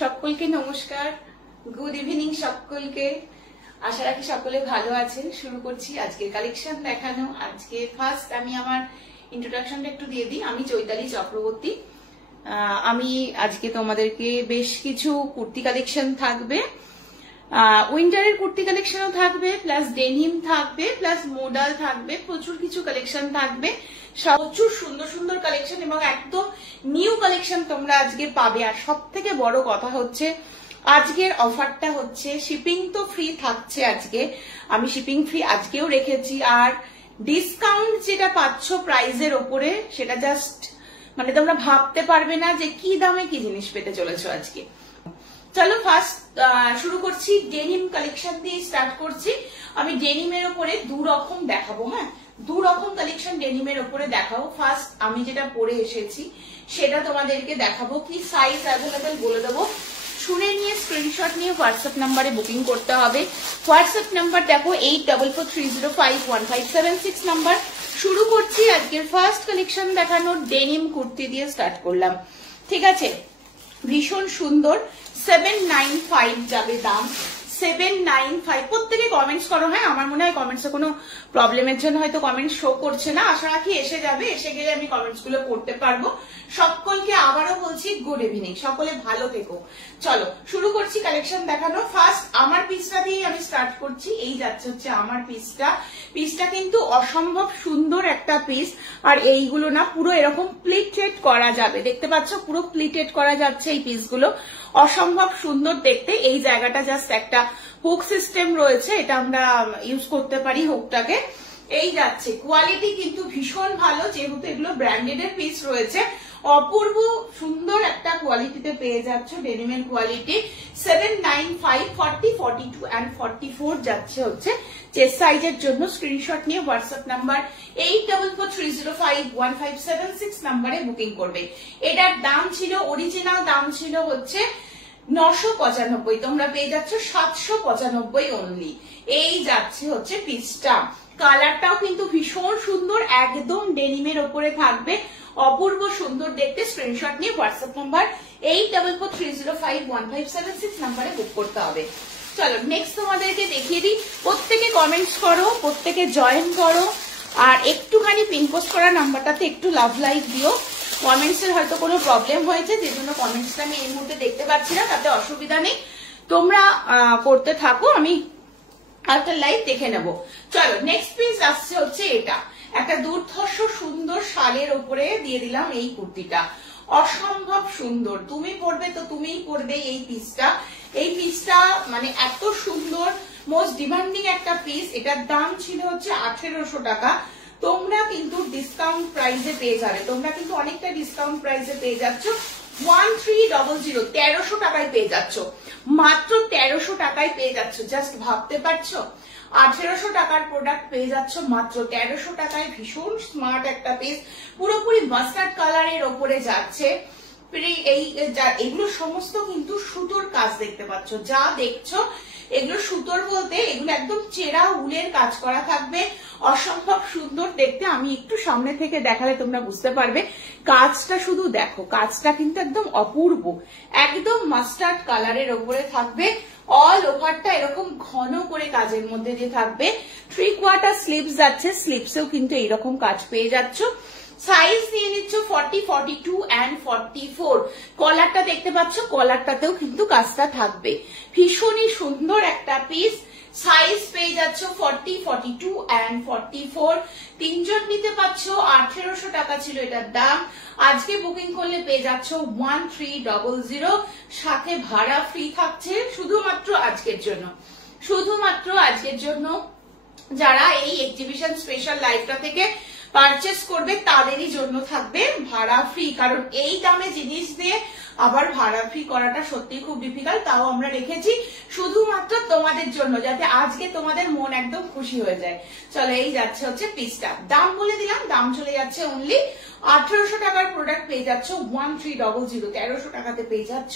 সকলকে নমস্কার, good evening সকলকে। আশা রাখি সকলে ভালো আছেন। শুরু করছি আজকের কালেকশন দেখানো। আজকে ফার্স্ট আমি আমার ইন্ট্রোডাকশনটা একটু দিয়ে দিই। আমি চৈতালি চক্রবর্তী। আমি আজকে তোমাদেরকে বেশ কিছু কুর্তি কালেকশন থাকবে, উইন্টারের কুর্তি কালেকশনও থাকবে, প্লাস ডেনিম থাকবে, প্লাস মোডাল থাকবে, প্রচুর কিছু কালেকশন থাকবে, প্রচুর সুন্দর সুন্দর কালেকশন এবং একদম নিউ কালেকশন তোমরা আজকে পাবে। আর সব থেকে বড় কথা হচ্ছে আজকের অফারটা হচ্ছে শিপিং তো ফ্রি থাকছে। আজকে আমি শিপিং ফ্রি আজকেও রেখেছি, আর ডিসকাউন্ট যেটা পাচ্ছ প্রাইজের ওপরে সেটা জাস্ট মানে তোমরা ভাবতে পারবে না যে কি দামে কি জিনিস পেতে চলেছো আজকে। চলো ফার্স্ট শুরু করছি, ডেনিম কালেকশন দিয়ে স্টার্ট করছি। আমি ডেনিমের ওপরে দু রকম দেখাবো, হ্যাঁ দু রকম কালেকশন ডেনিমের ওপরে দেখাবো। ফার্স্ট আমি যেটা পরে এসেছি সেটা তোমাদেরকে দেখাবো, কি সাইজ অ্যাভেলেবেল বলে দেবো। শুনে নিয়ে স্ক্রিনশট নিয়ে হোয়াটসঅ্যাপ নাম্বারে বুকিং করতে হবে। হোয়াটসঅ্যাপ নাম্বার দেখো 8443051576 নাম্বার। শুরু করছি আজকের ফার্স্ট কালেকশন দেখানো, ডেনিম কুর্তি দিয়ে স্টার্ট করলাম, ঠিক আছে। ভীষণ সুন্দর, 795 যাবে দাম, 795। প্রত্যেকে কমেন্টস করো, হ্যাঁ আমার মনে হয় কমেন্টসে কোনো প্রবলেমের জন্য হয়তো কমেন্টস শো করছে না। আশা রাখি এসে যাবে, এসে গেলে আমি কমেন্টস গুলো পড়তে পারবো। সকলকে আবারও বলছি গুড ইভিনিং, সকলে ভালো থেকো। চলো শুরু করছি কালেকশন দেখানো। ফার্স্ট আমার পিসটা দিয়ে আমি স্টার্ট করছি। এই যাচ্ছে হচ্ছে আমার পিসটা। পিসটা কিন্তু অসম্ভব সুন্দর একটা পিস, আর এইগুলো না পুরো এরকম প্লিটেড করা যাবে, দেখতে পাচ্ছ পুরো প্লিটেড করা যাচ্ছে এই পিসগুলো, অসম্ভব সুন্দর দেখতে। এই জায়গাটা জাস্ট একটা হুক সিস্টেম রয়েছে, এটা আমরা ইউজ করতে পারি হুকটাকে। এই যাচ্ছে কোয়ালিটি কিন্তু ভীষণ ভালো, যেহেতু এগুলো ব্র্যান্ডেড এর পিস রয়েছে, অপূর্ব সুন্দর একটা কোয়ালিটিতে পেয়ে যাচ্ছ। ডেনিমের কোয়ালিটি 795, 40, 42 and 44 যাচ্ছে হচ্ছে চেস্ট সাইজের জন্য। স্ক্রিনশট নিয়ে হোয়াটসঅ্যাপ নাম্বার 8443051576 নাম্বারে বুকিং করবে। এটার দাম ছিল, অরিজিনাল দাম ছিল হচ্ছে 995, তোমরা পেয়ে যাচ্ছ 795 অনলি। এই যাচ্ছে হচ্ছে পিসটা। কালারটাও কিন্তু ভীষণ সুন্দর, একদম ডেনিমের ওপরে থাকবে, অপূর্ব সুন্দর দেখতে। স্ক্রিনশট নিয়ে হোয়াটসঅ্যাপ নাম্বার 8443051576 নাম্বারে বুক করতে হবে। চলো নেক্সট তোমাদেরকে দেখিয়ে দিই। প্রত্যেকে কমেন্টস করো, প্রত্যেকে জয়েন করো, আর একটুখানি পিনপোস্ট করা নাম্বারটাতে একটু লাভ লাইক দিও। কমেন্টস এর হয়তো কোনো প্রবলেম হয়েছে, যে জন্য কমেন্টসটা আমি এই মুহূর্তে দেখতে পাচ্ছি না, তাতে অসুবিধা নেই, তোমরা করতে থাকো, আমি একটা লাইভ দেখে নেব। চলো নেক্সট পিস আসছে হচ্ছে এটা, একটা দুর্ধর্ষ সুন্দর শালের ওপরে দিয়ে দিলাম এই কুর্তিটা, অসম্ভব সুন্দর। তুমি পরবে তো তুমিই পরবে এই পিসটা। এই পিসটা মানে এত সুন্দর, মোস্ট ডিমান্ডিং একটা পিস। এটার দাম ছিল হচ্ছে 1800 টাকা, তোমরা কিন্তু ডিসকাউন্ট প্রাইসে পেয়ে যাবে, তোমরা কিন্তু অনেকটা ডিসকাউন্ট প্রাইসে পেয়ে যাচ্ছ। 1300, 1300 টাকায় পেয়ে যাচ্ছ, মাত্র 1300 টাকায় পেয়ে যাচ্ছ। জাস্ট ভাবতে পারছো, 1800 টাকার প্রোডাক্ট পেয়ে যাচ্ছ মাত্র 1300 টাকায়। ভীষণ স্মার্ট একটা পিস, পুরোপুরি মাস্টার্ড কালারের ওপরে যাচ্ছে। এগুলো সমস্ত কিন্তু সুতোর কাজ, দেখতে পাচ্ছ যা দেখছো এগুলো সুতোর বলতে এগুলো একদম চেরা উলের কাজ করা থাকবে, অসম্ভব সুন্দর দেখতে। আমি একটু সামনে থেকে দেখালে তোমরা বুঝতে পারবে। কাজটা শুধু দেখো, কাজটা কিন্তু একদম অপূর্ব, একদম মাস্টার্ড কালারের ওপরে থাকবে। অল ওভারটা এরকম ঘন করে কাজের মধ্যে দিয়ে থাকবে। 3/4 স্লিভস যাচ্ছে, স্লিভসেও কিন্তু এইরকম কাজ পেয়ে যাচ্ছ। সাইজ নিয়ে নিচ্ছ 40, 42 and 44। কলারটা দেখতে পাচ্ছ, কলারটাতেও কিন্তু কাজটা থাকবে। ভীষণই সুন্দর একটা পিস। সাইজ পেয়ে যাচ্ছ 40, 42 and 44। তিনজন নিতে পাচ্ছ, 1800 টাকা ছিল এটার দাম। আজকে বুকিং করলে পেয়ে যাচ্ছ 1300, সাথে ভাড়া ফ্রি থাকছে শুধুমাত্র আজকের জন্য, শুধুমাত্র আজকের জন্য। যারা এই এক্সিবিশন স্পেশাল লাইভটা থেকে পারচেস করবে তাদেরই জন্য থাকবে ভাড়া ফ্রি, কারণ এই দামে জিনিস দিয়ে আবার ভাড়া ফ্রি করাটা সত্যি খুব ডিফিকাল্ট। তাও আমরা রেখেছি শুধুমাত্র তোমাদের জন্য, যাতে আজকে তোমাদের মন একদম খুশি হয়ে যায়। চলো এই যাচ্ছে হচ্ছে পিসটা, দাম বলে দিলাম, দাম চলে যাচ্ছে অনলি 1800 টাকার প্রোডাক্ট পেয়ে যাচ্ছ 1300, 1300 টাকাতে পেয়ে যাচ্ছ।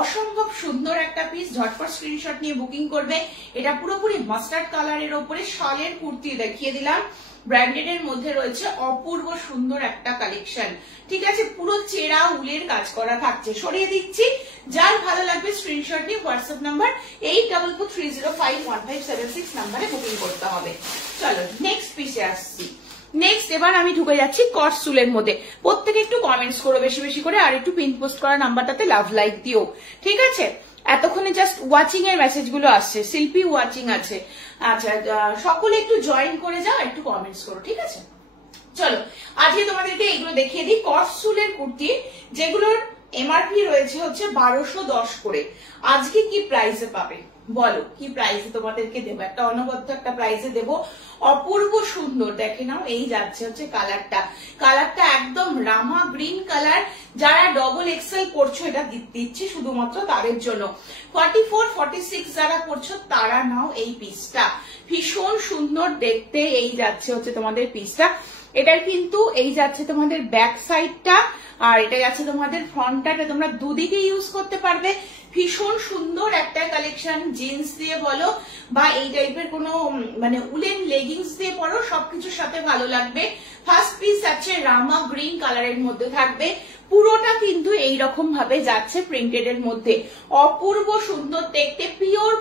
অসম্ভব সুন্দর একটা পিস, ঝটপট স্ক্রিনশট নিয়ে বুকিং করবে। এটা পুরোপুরি মাস্টার্ড কালারের ওপরে শালের কুর্তি দেখিয়ে দিলাম, ব্র্যান্ডেড এর মধ্যে রয়েছে, অপূর্ব সুন্দর একটা কালেকশন। ঠিক আছে, পুরো চেরা উলের কাজ করা থাকছে। সরিয়ে দিচ্ছি, যার স্ক্রিনশট নিয়ে হোয়াটসঅ্যাপ নাম্বার 8443051576 নাম্বারে বুকিং করতে হবে। চলো নেক্সট পিসে আসছি। নেক্সট এবার আমি ঢুকে যাচ্ছি কটসুলের মধ্যে। প্রত্যেকে একটু কমেন্টস করো বেশি বেশি করে, আর একটু পিন পোস্ট করা নাম্বারটাতে লাভ লাইক দিও, ঠিক আছে? এতক্ষণে জাস্ট ওয়াচিং এর মেসেজ গুলো আসছে, শিল্পী ওয়াচিং আছে। আচ্ছা, সকলে একটু জয়েন করে যাও, একটু কমেন্টস করো, ঠিক আছে? চলো আজকে তোমাদেরকে এগুলো দেখিয়ে দিই, কটসুলের কুর্তি যেগুলোর এমআরপি রয়েছে হচ্ছে 1210 করে। আজকে কি প্রাইসে পাবে বলো, কি প্রাইসে তোমাদেরকে দেবো? একটা অনবদ্য একটা প্রাইসে দেবো, অপূর্ব সুন্দর। দেখে নাও, এই যাচ্ছে হচ্ছে কালারটা একদম রামা গ্রিন কালার। যারা ডবল এক্সেল করছো এটা দিচ্ছি শুধুমাত্র তাদের জন্য। 44, 46 যারা করছো তারা নাও এই পিসটা, ভীষণ সুন্দর দেখতে। এই যাচ্ছে হচ্ছে তোমাদের পিসটা, এটার কিন্তু এই যাচ্ছে তোমাদের ব্যাক সাইডটা, আর এটা যাচ্ছে তোমাদের ফ্রন্টটা। তোমরা দুদিকে ইউজ করতে পারবে। ভীষণ সুন্দর একটা কালেকশন, জিন্স দিয়ে বলো বা এই টাইপের কোনো মানে উলেন লেগিংস দিয়ে পরো, সবকিছুর সাথে ভালো লাগবে। ফার্স্ট পিস আছে রামা গ্রিন কালারের মধ্যে থাকবে, পুরোটা কিন্তু এইরকম ভাবে যাচ্ছে প্রিন্টেড এর মধ্যে, অপূর্ব সুন্দর দেখতে। পিওর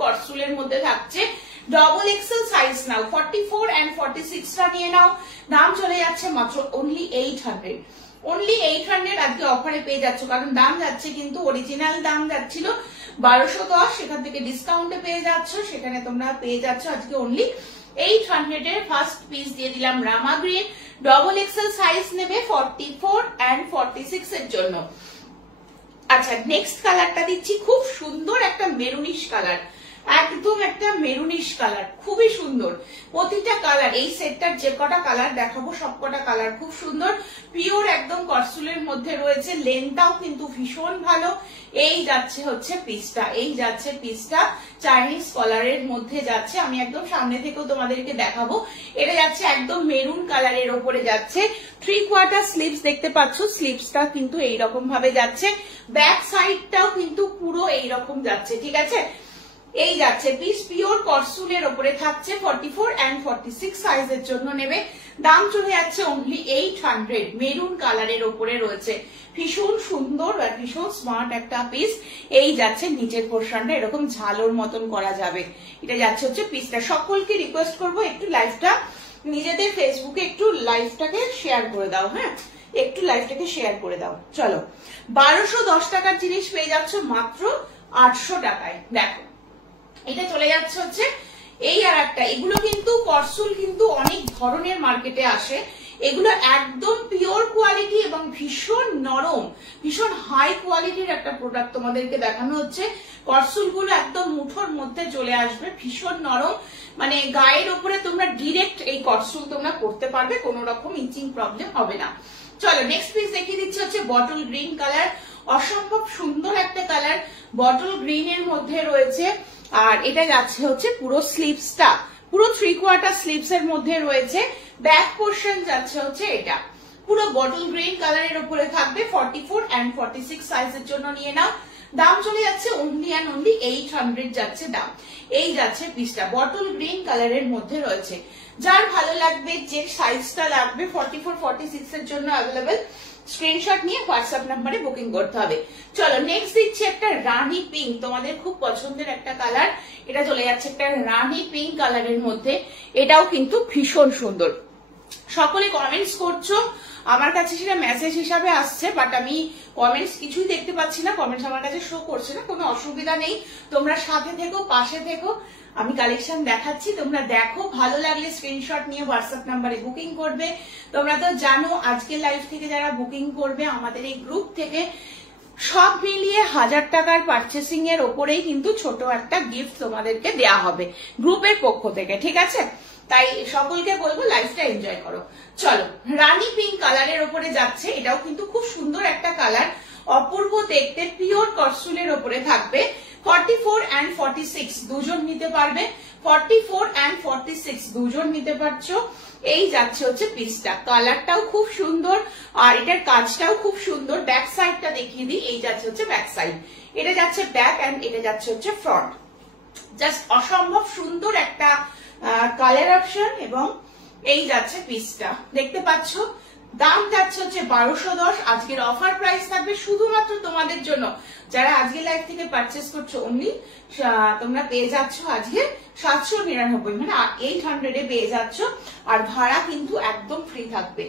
কটসুলের মধ্যে থাকছে। Double XL size now, 44 and 46 টা নিয়ে নাও। দাম চলে যাচ্ছে মাত্র অনলি 800। অনলি 800 আজকে অফারে পেয়ে যাচ্ছ, কারণ দাম যাচ্ছে কিন্তু অরিজিনাল দাম যাচ্ছিল 1210, সেখান থেকে ডিসকাউন্টে পেয়ে যাচ্ছ, সেখানে তোমরা পেয়ে যাচ্ছ আজকে অনলি 800 এর। ফার্স্ট পিস দিয়ে দিলাম রামা গ্রিন, ডবল এক্সেল সাইজ নেবে 44 and 46 এর জন্য। আচ্ছা, নেক্সট কালারটা দিচ্ছি, খুব সুন্দর একটা মেরুনিশ কালার, একদম একটা মেরুনিশ কালার, খুবই সুন্দর প্রতিটা কালার। এই সেটটার যে কটা কালার দেখাবো সব কটা কালার খুব সুন্দর, পিওর একদম কটসুলের মধ্যে রয়েছে। লেন্থটাও কিন্তু ভীষণ ভালো। এই যাচ্ছে হচ্ছে পিসটা, চাইনিজ কলারের মধ্যে যাচ্ছে। আমি একদম সামনে থেকেও তোমাদেরকে দেখাবো। এটা যাচ্ছে একদম মেরুন কালারের ওপরে যাচ্ছে। 3/4 স্লিভস দেখতে পাচ্ছ, স্লিভসটা কিন্তু এইরকম ভাবে যাচ্ছে। ব্যাক সাইডটাও কিন্তু পুরো এইরকম যাচ্ছে, ঠিক আছে? এই যাচ্ছে পিস, পিওর কটসুলের ওপরে থাকছে। 44 and 46 সাইজের জন্য নেবে। দাম চলে যাচ্ছে অনলি 800। মেরুন কালারের ওপরে রয়েছে, ভীষণ সুন্দর আর ভীষণ স্মার্ট একটা পিস। এই যাচ্ছে নিচের পোর্শনটা এরকম ঝালোর মতন করা যাবে। এটা যাচ্ছে হচ্ছে পিসটা। সকলকে রিকোয়েস্ট করবো একটু লাইভটা নিজেদের ফেসবুকে একটু লাইভটাকে শেয়ার করে দাও, হ্যাঁ একটু লাইভটাকে শেয়ার করে দাও। চলো 1210 টাকার জিনিস পেয়ে যাচ্ছ মাত্র 800 টাকায়। দেখো এটা চলে যাচ্ছে হচ্ছে এই আর একটা। এগুলো কিন্তু কটসুল কিন্তু অনেক ধরনের মার্কেটে আসে, এগুলো একদম পিওর কোয়ালিটি এবং ভীষণ নরম, ভীষণ হাই কোয়ালিটির একটা প্রোডাক্ট তোমাদেরকে দেখানো হচ্ছে। কটসুল গুলো একদম মুঠোর মধ্যে চলে আসবে, ভীষণ নরম, মানে গায়ের ওপরে তোমরা ডিরেক্ট এই কটসুল তোমরা করতে পারবে, কোনো রকম ইচিং প্রবলেম হবে না। চলো নেক্সট পিস দেখিয়ে দিচ্ছি হচ্ছে বটল গ্রিন কালার, অসম্ভব সুন্দর একটা কালার, বটল গ্রিন এর মধ্যে রয়েছে। আর এটা যাচ্ছে হচ্ছে পুরো স্লিভসটা, পুরো 3/4 স্লিভস এর মধ্যে রয়েছে। ব্যাক পোর্শন যাচ্ছে হচ্ছে এটা, পুরো বটল গ্রিন কালারের উপরে থাকবে। 44 and 46 সাইজের জন্য নিয়ে নাও। দাম চলে যাচ্ছে অনলি and only 800 যাচ্ছে দাম। এই যাচ্ছে পিসটা, বটল গ্রিন কালারের মধ্যে রয়েছে। যার ভালো লাগবে, যে সাইজটা লাগবে 44, 46 এর জন্য অ্যাভেলেবেল, স্ক্রিনশট নিয়ে হোয়াটসঅ্যাপ নাম্বারে বুকিং করতে হবে। চলো নেক্সট দিচ্ছি একটা রানী পিঙ্ক, তোমাদের খুব পছন্দের একটা কালার। এটা চলে যাচ্ছে একটা রানী পিঙ্ক কালারের মধ্যে, এটাও কিন্তু ভীষণ সুন্দর। সকলে কমেন্টস করছো, আমার কাছে সেটা মেসেজ হিসাবে আসছে, বাট আমি কমেন্টস কিছুই দেখতে পাচ্ছি না, কমেন্টস আমার কাছে শো করছে না। কোনো অসুবিধা নেই, তোমরা সাথে থেকো, পাশে থেকো, আমি কালেকশন দেখাচ্ছি, তোমরা দেখো। ভালো লাগলে স্ক্রিনশট নিয়ে হোয়াটসঅ্যাপ নাম্বারে বুকিং করবে। তোমরা তো জানো আজকে লাইভ থেকে যারা বুকিং করবে আমাদের এই গ্রুপ থেকে, সব মিলিয়ে 1000 টাকার পারচেসিং এর ওপরেই কিন্তু ছোট একটা গিফট তোমাদেরকে দেয়া হবে গ্রুপের পক্ষ থেকে, ঠিক আছে? তাই সকলকে বলবো লাইফটা এনজয় করো। চলো রানী পিঙ্ক কালারের ওপরে যাচ্ছে, এটাও কিন্তু খুব সুন্দর একটা কালার, অপূর্ব দেখতে, পিওর কটসুলের ওপরে থাকবে। 44 and 46 দুজন নিতে পারবে, 44 and 46 দুজন নিতে পারছো। এই যাচ্ছে হচ্ছে পিসটা, কালারটাও খুব সুন্দর আর এটার কাজটাও খুব সুন্দর। ব্যাক সাইডটা দেখিয়ে দিই, এই যাচ্ছে হচ্ছে ব্যাক সাইড, এটা যাচ্ছে ব্যাক এন্ড এটা যাচ্ছে হচ্ছে ফ্রন্ট। জাস্ট অসম্ভব সুন্দর একটা কালার অপশন। এবং এই যাচ্ছে পিসটা, দেখতে পাচ্ছ দাম যাচ্ছে হচ্ছে 1210। আজকের অফার প্রাইস থাকবে শুধুমাত্র তোমাদের জন্য, যারা আজকে লাইভ থেকে পারচেস করছো অনলি তোমরা পেয়ে যাচ্ছ আজকে 799, মানে 800 পেয়ে যাচ্ছ। আর ভাড়া কিন্তু একদম ফ্রি থাকবে,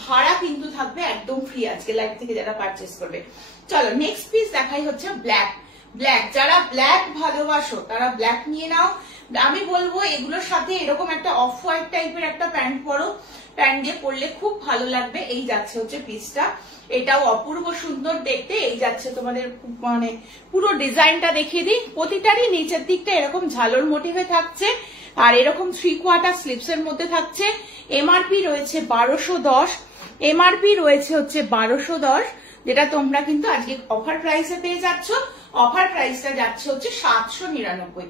ভাড়া কিন্তু থাকবে একদম ফ্রি আজকে লাইভ থেকে যারা পারচেস করবে। চলো নেক্সট পিস দেখাই হচ্ছে ব্ল্যাক। ব্ল্যাক, যারা ব্ল্যাক ভালোবাসো তারা ব্ল্যাক নিয়ে নাও। আমি বলবো এগুলোর সাথে এরকম একটা অফ হোয়াইট টাইপের একটা প্যান্ট পরো, প্যান্ট দিয়ে পরলে খুব ভালো লাগবে। এই যাচ্ছে হচ্ছে পিসটা, এটাও অপূর্ব সুন্দর দেখতে। এই যাচ্ছে তোমাদের মানে পুরো ডিজাইনটা দেখিয়ে দিই। প্রতিটারই নিচের দিকটা এরকম ঝালর মোটিভে থাকছে আর এরকম 3/4 স্লিপস এর মধ্যে থাকছে। এমআরপি রয়েছে 1210, এমআরপি রয়েছে হচ্ছে 1210, যেটা তোমরা কিন্তু আজকে অফার প্রাইসে পেয়ে যাচ্ছ। অফার প্রাইসটা যাচ্ছে হচ্ছে 799,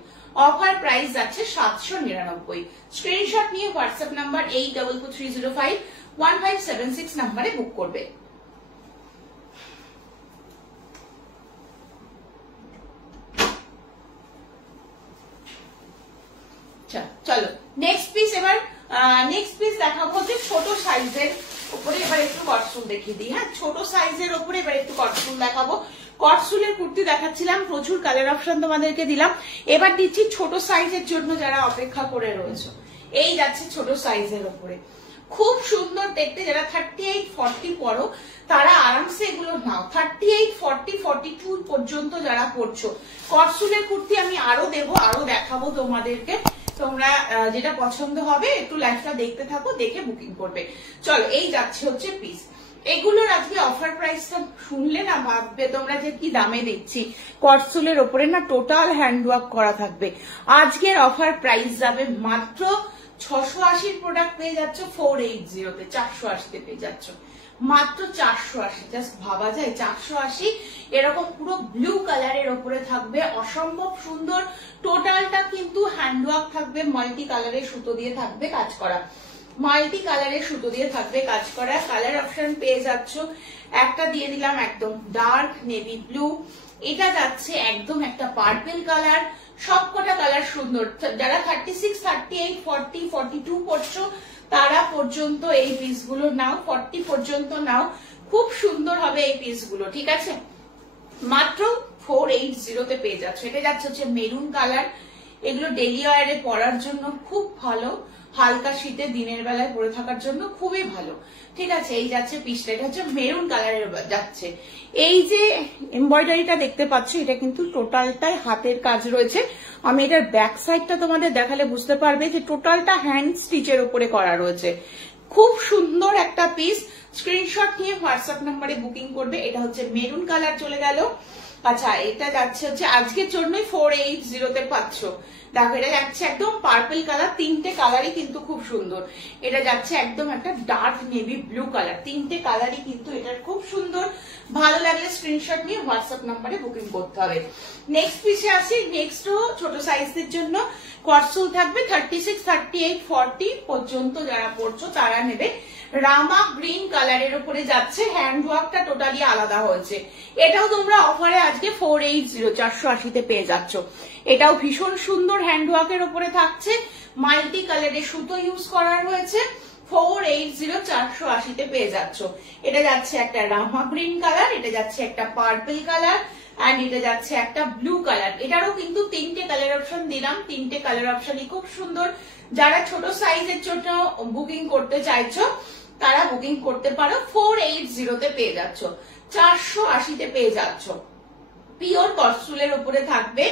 অফার প্রাইস যাচ্ছে 799। স্ক্রিনশট নিয়ে হোয়াটসঅ্যাপ নাম্বার 8443051576 নাম্বারে বুক করবে। চলো নেক্সট পিস। এবার নেক্সট পিস দেখাবো হচ্ছে ছোট সাইজের উপরে। এবার একটু কটসুল দেখিয়ে দিই। হ্যাঁ, ছোট সাইজের উপরে এবার একটু কটসুল দেখাবো। কটসুলের কুর্তি দেখাচ্ছিলাম, প্রচুর কালার অপশন তোমাদেরকে দিলাম। এবার দিচ্ছি ছোট সাইজের জন্য যারা অপেক্ষা করে রয়েছে। এই যাচ্ছে ছোট সাইজের উপরে, খুব সুন্দর দেখতে। যারা 38-40 পরো তারা আরামসে এগুলো নাও। 38-40-42 পর্যন্ত যারা পরছো, কটসুলের কুর্তি আমি আরো দেবো, আরো দেখাবো তোমাদেরকে। তোমরা যেটা পছন্দ হবে একটু লাইভটা দেখতে থাকো, দেখে বুকিং করবে। চলো এই যাচ্ছে হচ্ছে পিস। এগুলোর আজকে অফার প্রাইসটা শুনলে না ভাববে তোমরা যে কি দামে দিচ্ছি। কটসুলের ওপরে না টোটাল হ্যান্ডওয়ার্ক করা থাকবে। আজকের অফার প্রাইস যাবে মাত্র 680 প্রোডাক্ট পেয়ে যাচ্ছ 480-তে, 480-তে পেয়ে যাচ্ছ মাত্র 480। জাস্ট ভাবা যায় 480। এরকম পুরো ব্লু কালারের ওপরে থাকবে, অসম্ভব সুন্দর। টোটালটা কিন্তু হ্যান্ডওয়ার্ক থাকবে, মাল্টি কালারের সুতো দিয়ে থাকবে কাজ করা, মাল্টি কালারের সুতো দিয়ে থাকবে কাজ করা। কালার অপশন পেয়ে যাচ্ছ, একটা দিয়ে দিলাম একদম ডার্ক নেভি ব্লু, এটা যাচ্ছে একদম একটা পার্পল কালার। সবকটা কালার সুন্দর। যারা 36-38-40-42 পড়ছো তারা পর্যন্ত এই পিসগুলো নাও, 40 পর্যন্ত নাও, খুব সুন্দর হবে এই পিসগুলো। ঠিক আছে, মাত্র 480-তে পেয়ে যাচ্ছ। এটা যাচ্ছে হচ্ছে মেরুন কালার। এগুলো ডেলি ওয়্যারে পরার জন্য খুব ভালো, হালকা শীতে দিনের বেলায় পরে থাকার জন্য খুবই ভালো। ঠিক আছে, এই যাচ্ছে পিসটা, এটা হচ্ছে মেরুন কালারের যাচ্ছে। এই যে এমব্রয়ডারিটা দেখতে পাচ্ছ এটা কিন্তু টোটালটাই হাতের কাজ রয়েছে। আমি এটার ব্যাক সাইডটা তোমাদের দেখালে বুঝতে পারবে যে টোটালটা হ্যান্ড স্টিচের উপরে করা রয়েছে। খুব সুন্দর একটা পিস। স্ক্রিনশট নিয়ে হোয়াটসঅ্যাপ নাম্বারে বুকিং করবে। এটা হচ্ছে মেরুন কালার চলে গেল। আচ্ছা, এটা যাচ্ছে হচ্ছে আজকের জন্যই 480-তে পাচ্ছ। দেখো এটা যাচ্ছে একদম পার্পল কালার, তিনটে কালারই কিন্তু খুব সুন্দর। এটা যাচ্ছে একদম একটা ডার্ক নেভি ব্লু কালার, তিনটে কালারই কিন্তু এটার খুব সুন্দর। ভালো লাগলে স্ক্রিনশট নিয়ে হোয়াটসঅ্যাপ নাম্বারে বুকিং করতে হবে। নেক্সট পিসে আসি। নেক্সটও ছোট সাইজদের জন্য কটসুল থাকবে 36-38-40 পর্যন্ত যারা পড়ছো তারা নেবে। রামা গ্রিন কালারের উপরে যাচ্ছে, হ্যান্ড ওয়ার্কটা টোটালি আলাদা হয়েছে। এটাও তোমরা অফারে আজকে 480-480-তে পেয়ে যাচ্ছ। এটাও ভীষণ সুন্দর হ্যান্ড ওয়ার্কের উপরে থাকছে, মাল্টি কালারের সুতো ইউজ করা রয়েছে। 480-480-তে পেয়ে যাচ্ছ। এটা যাচ্ছে একটা রামা গ্রিন কালার, এটা যাচ্ছে একটা পার্পল কালার, এন্ড এটা যাচ্ছে একটা ব্লু কালার। এটারও কিন্তু তিনটে কালার অপশন দিলাম, তিনটে কালার অপশনই খুব সুন্দর। যারা ছোট সাইজের জন্য বুকিং করতে চাইছো তারা বুকিং করতে পারো। 480-তে পেয়ে যাচ্ছ, 480-তে পেয়ে যাচ্ছ। পিওর কটসুলের উপরে থাকবে।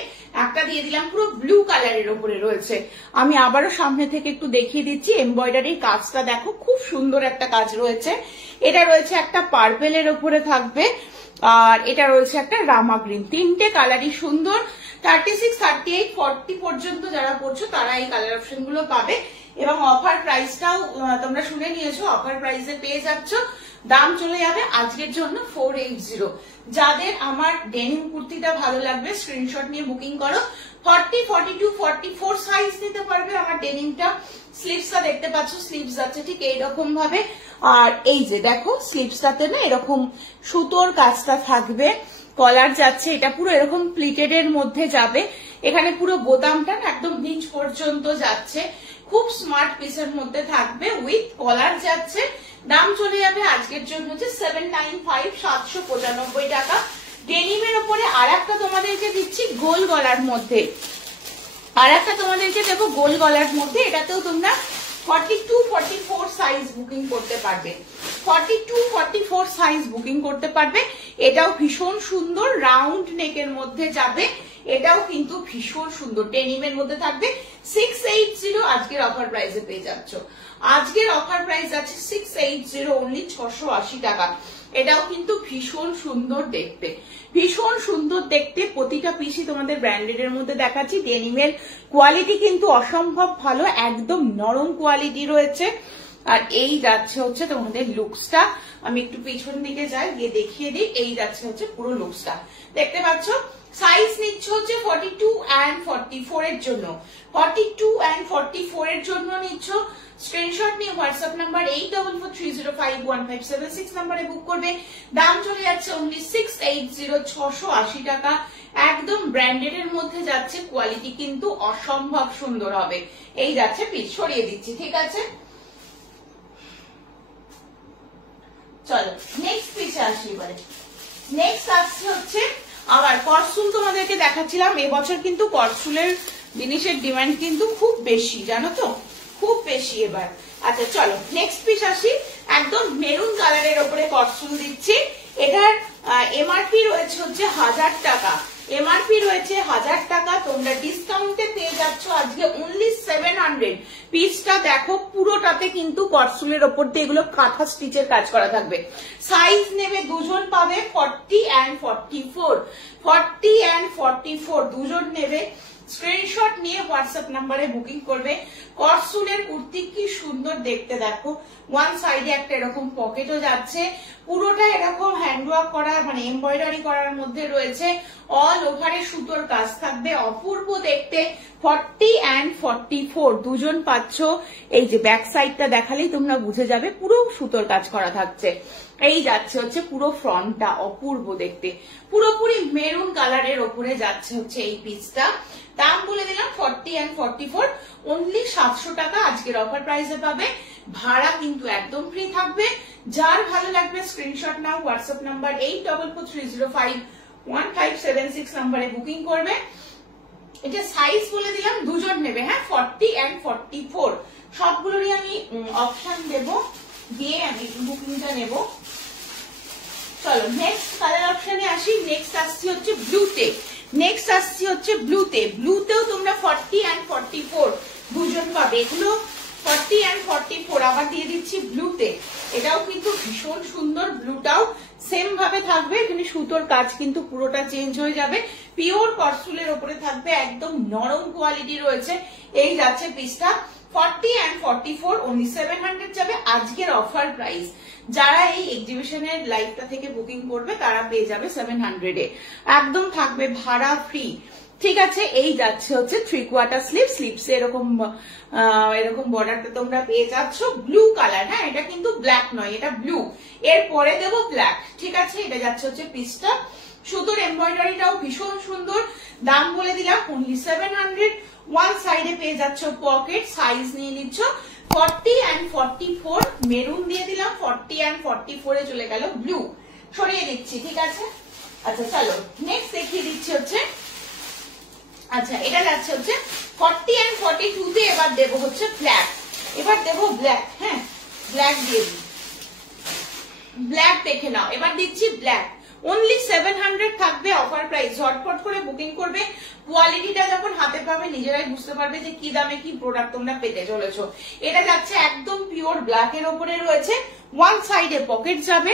একটা দিয়ে দিলাম পুরো ব্লু কালারের উপরে রয়েছে। আমি আবারও সামনে থেকে একটু দেখিয়ে দিচ্ছি। এমব্রয়ডারির কাজটা দেখো, খুব সুন্দর একটা কাজ রয়েছে। এটা রয়েছে একটা পার্পেলের উপরে থাকবে, আর এটা রয়েছে একটা রামা গ্রিন। তিনটে কালারই সুন্দর। 36-38-40 পর্যন্ত যারা পড়ছো তারা এই কালার অপশন গুলো পাবে। এবং অফার প্রাইসটাও তোমরা শুনে নিয়েছো, অফার প্রাইসে পেয়ে যাচ্ছ। দাম চলে যাবে আজকের জন্য 480। যাদের আমার ডেনিম কুর্তিটা ভালো লাগবে স্ক্রিনশট নিয়ে বুকিং করো। 40, 42, 44 সাইজ নিতে পারবে আমার ডেনিমটা। স্লিভসটা দেখতে পাচ্ছ, স্লিভস যাচ্ছে ঠিক এইরকম ভাবে। আর এই যে দেখো স্লিভসটাতে না এরকম সুতোর কাজটা থাকবে। কলার যাচ্ছে, এটা পুরো এরকম প্লিটেড এর মধ্যে যাবে। এখানে পুরো বোতামটা না একদম নিচ পর্যন্ত যাচ্ছে। খুব স্মার্ট পিসের মধ্যে থাকবে, উইথ কলার যাচ্ছে। দাম চলে যাবে আজকের জন্য হচ্ছে 795, 795 টাকা। ডেনিমের উপরে আর একটা তোমাদেরকে দিচ্ছি গোল গলার মধ্যে, আর একটা তোমাদেরকে দেবো গোল গলার মধ্যে। এটাতেও তোমরা 42, 44 সাইজ বুকিং করতে পারবে, 42, 44 সাইজ বুকিং করতে পারবে। এটাও ভীষণ সুন্দর, রাউন্ড নেকের মধ্যে যাবে, এটাও কিন্তু ভীষণ সুন্দর, ডেনিমের মধ্যে থাকবে। 680 আজকের অফার প্রাইসে পেয়ে যাচ্ছ। আজকের অফার প্রাইস আছে 680 অনলি 680 টাকা। এটাও কিন্তু ভীষণ সুন্দর দেখতে, ভীষণ সুন্দর দেখতে। প্রতিটা পিসই তোমাদের ব্র্যান্ডেড এর মধ্যে দেখাচ্ছি। ডেনিমের কোয়ালিটি কিন্তু অসম্ভব ভালো, একদম নরম কোয়ালিটি রয়েছে। আর এই যাচ্ছে হচ্ছে তোমাদের লুকসটা, আমি একটু পিছন দিকে যাই, গিয়ে দেখিয়ে দিই। এই যাচ্ছে হচ্ছে পুরো লুকসটা, দেখতে পাচ্ছ। সাইজ নিচ্ছ হচ্ছে 42 and 44 এর জন্য, 42 and 44 এর জন্য নিচ্ছ। স্ক্রিনশট নিয়ে হোয়াটসঅ্যাপ নাম্বার 8443051576 নাম্বারে বুক করবে। দাম চলে যাচ্ছে অনলি 680, 680 টাকা। একদম ব্র্যান্ডেড এর মধ্যে যাচ্ছে, কোয়ালিটি কিন্তু অসম্ভব সুন্দর হবে। এই যাচ্ছে পিস, সরিয়ে দিচ্ছি, ঠিক আছে। চলো নেক্সট পিসে আসি। এবারে নেক্সট আসছে হচ্ছে আবার কটসুল। তোমাদেরকে দেখাচ্ছিলাম এবছর কিন্তু কটসুলের জিনিসের ডিমান্ড কিন্তু খুব বেশি, জানো তো, খুব বেশি এবার। আচ্ছা চলো নেক্সট পিস আসি। একদম মেরুন কালারের ওপরে কটসুল দিচ্ছি। এটার এমআরপি রয়েছে হচ্ছে 1000 টাকা, এমআরপি রয়েছে 1000 টাকা। তোমরা ডিসকাউন্টে পেয়ে যাচ্ছ আজকে অনলি 700। পিসটা দেখো, পুরোটাতে কিন্তু কটসুলের ওপর দিয়ে এগুলো কাঁথা স্টিচের কাজ করা থাকবে। সাইজ নেবে দুজন পাবে 40 and 44, 40 and 44 দুজন নেবে। স্ক্রিনশট নিয়ে হোয়াটসঅ্যাপ নাম্বারে বুকিং করবে। কটসুলের কুর্তি কি সুন্দর দেখতে দেখো, ওয়ান সাইডে একটা এরকম পকেটও যাচ্ছে, পুরোটা এরকম হ্যান্ডওয়ার্ক করা, মানে এমব্রয়ডারি করার মধ্যে রয়েছে। অল ওভারে সুতোর কাজ থাকবে, অপূর্ব দেখতে। 40 and 44 দুজন পাচ্ছ। এই যে ব্যাক সাইডটা দেখালেই তোমরা বুঝে যাবে, পুরো সুতোর কাজ করা থাকছে। এই যাচ্ছে হচ্ছে পুরো ফ্রন্টটা, অপূর্ব দেখতে, পুরোপুরি মেরুন কালারের ওপরে যাচ্ছে হচ্ছে এই পিসটা। দাম বলে দিলাম 40 and 44 অনলি 700 টাকা আজকের অফার প্রাইসে পাবে। ভাড়া কিন্তু একদম ফ্রি থাকবে। যার ভালো লাগবে স্ক্রিনশট নাও, হোয়াটসঅ্যাপ নাম্বার 8443051576 নাম্বারে বুকিং করবে। এটা সাইজ বলে দিলাম, দুজন নেবে, হ্যাঁ, 40 and 44 সবগুলোরই আমি অপশন দেব, দিয়ে আমি বুকিংটা নেব। চলো নেক্সট কালার অপশনে আসি। নেক্সট আসছি হচ্ছে ব্লুতে, নেক্সট আসছি হচ্ছে ব্লুতে। ব্লুতেও তোমরা 40 and 44 দুজন পাবে। এগুলো 40 and 44 আবার দিয়ে দিচ্ছি ব্লুতে। এটাও কিন্তু ভীষণ সুন্দর, ব্লুটাও সেম ভাবে থাকবে, এখানে সুতোর কাজ কিন্তু পুরোটা চেঞ্জ হয়ে যাবে। পিওর কটসুলের ওপরে থাকবে, একদম নরম কোয়ালিটি রয়েছে। এই যাচ্ছে পিসটা 40 and 44 অনলি 700 যাবে আজকের অফার প্রাইস। যারা এই এক্সিবিশনের লাইভটা থেকে বুকিং করবে তারা পেয়ে যাবে 700 এ, একদম থাকবে ভাড়া ফ্রি, ঠিক আছে। এই যাচ্ছে হচ্ছে 3/4 স্লিভ, স্লিভসে এরকম এরকম বর্ডারটা তোমরা পেয়ে যাচ্ছ। ব্লু কালার, হ্যাঁ, এটা কিন্তু ব্ল্যাক নয়, এটা ব্লু। এর পরে দেবো ব্ল্যাক, ঠিক আছে। এটা যাচ্ছে হচ্ছে পিসটা। সুতোর এমব্রয়ডারিটাও ভীষণ সুন্দর। দাম বলে দিলাম অনলি 700। ওয়ান সাইডে পেয়ে যাচ্ছ পকেট, সাইজ নিয়ে নিচ্ছ 40 and 44। মেরুন দিয়ে দিলাম, 40 and 44 এ চলে গেল ব্লু, সরিয়ে দিচ্ছি, ঠিক আছে। আচ্ছা চলো নেক্সট দেখিয়ে দিচ্ছি হচ্ছে, আচ্ছা এটা যাচ্ছে হচ্ছে 40 and 42 তে। এবার দেবো হচ্ছে ব্ল্যাক, এবার দেবো ব্ল্যাক, হ্যাঁ ব্ল্যাক দিয়ে দিই, ব্ল্যাক দেখে নাও। এবার দিচ্ছি ব্ল্যাক, অনলি 700 থাকবে অফার প্রাইস। ঝটপট করে বুকিং করবে, কোয়ালিটিটা যখন হাতে পাবে নিজেরাই বুঝতে পারবে যে কি দামে কি প্রোডাক্ট তোমরা পেতে চলেছো। এটা যাচ্ছে একদম পিওর ব্ল্যাক এর ওপরে রয়েছে, ওয়ান সাইডে পকেট যাবে।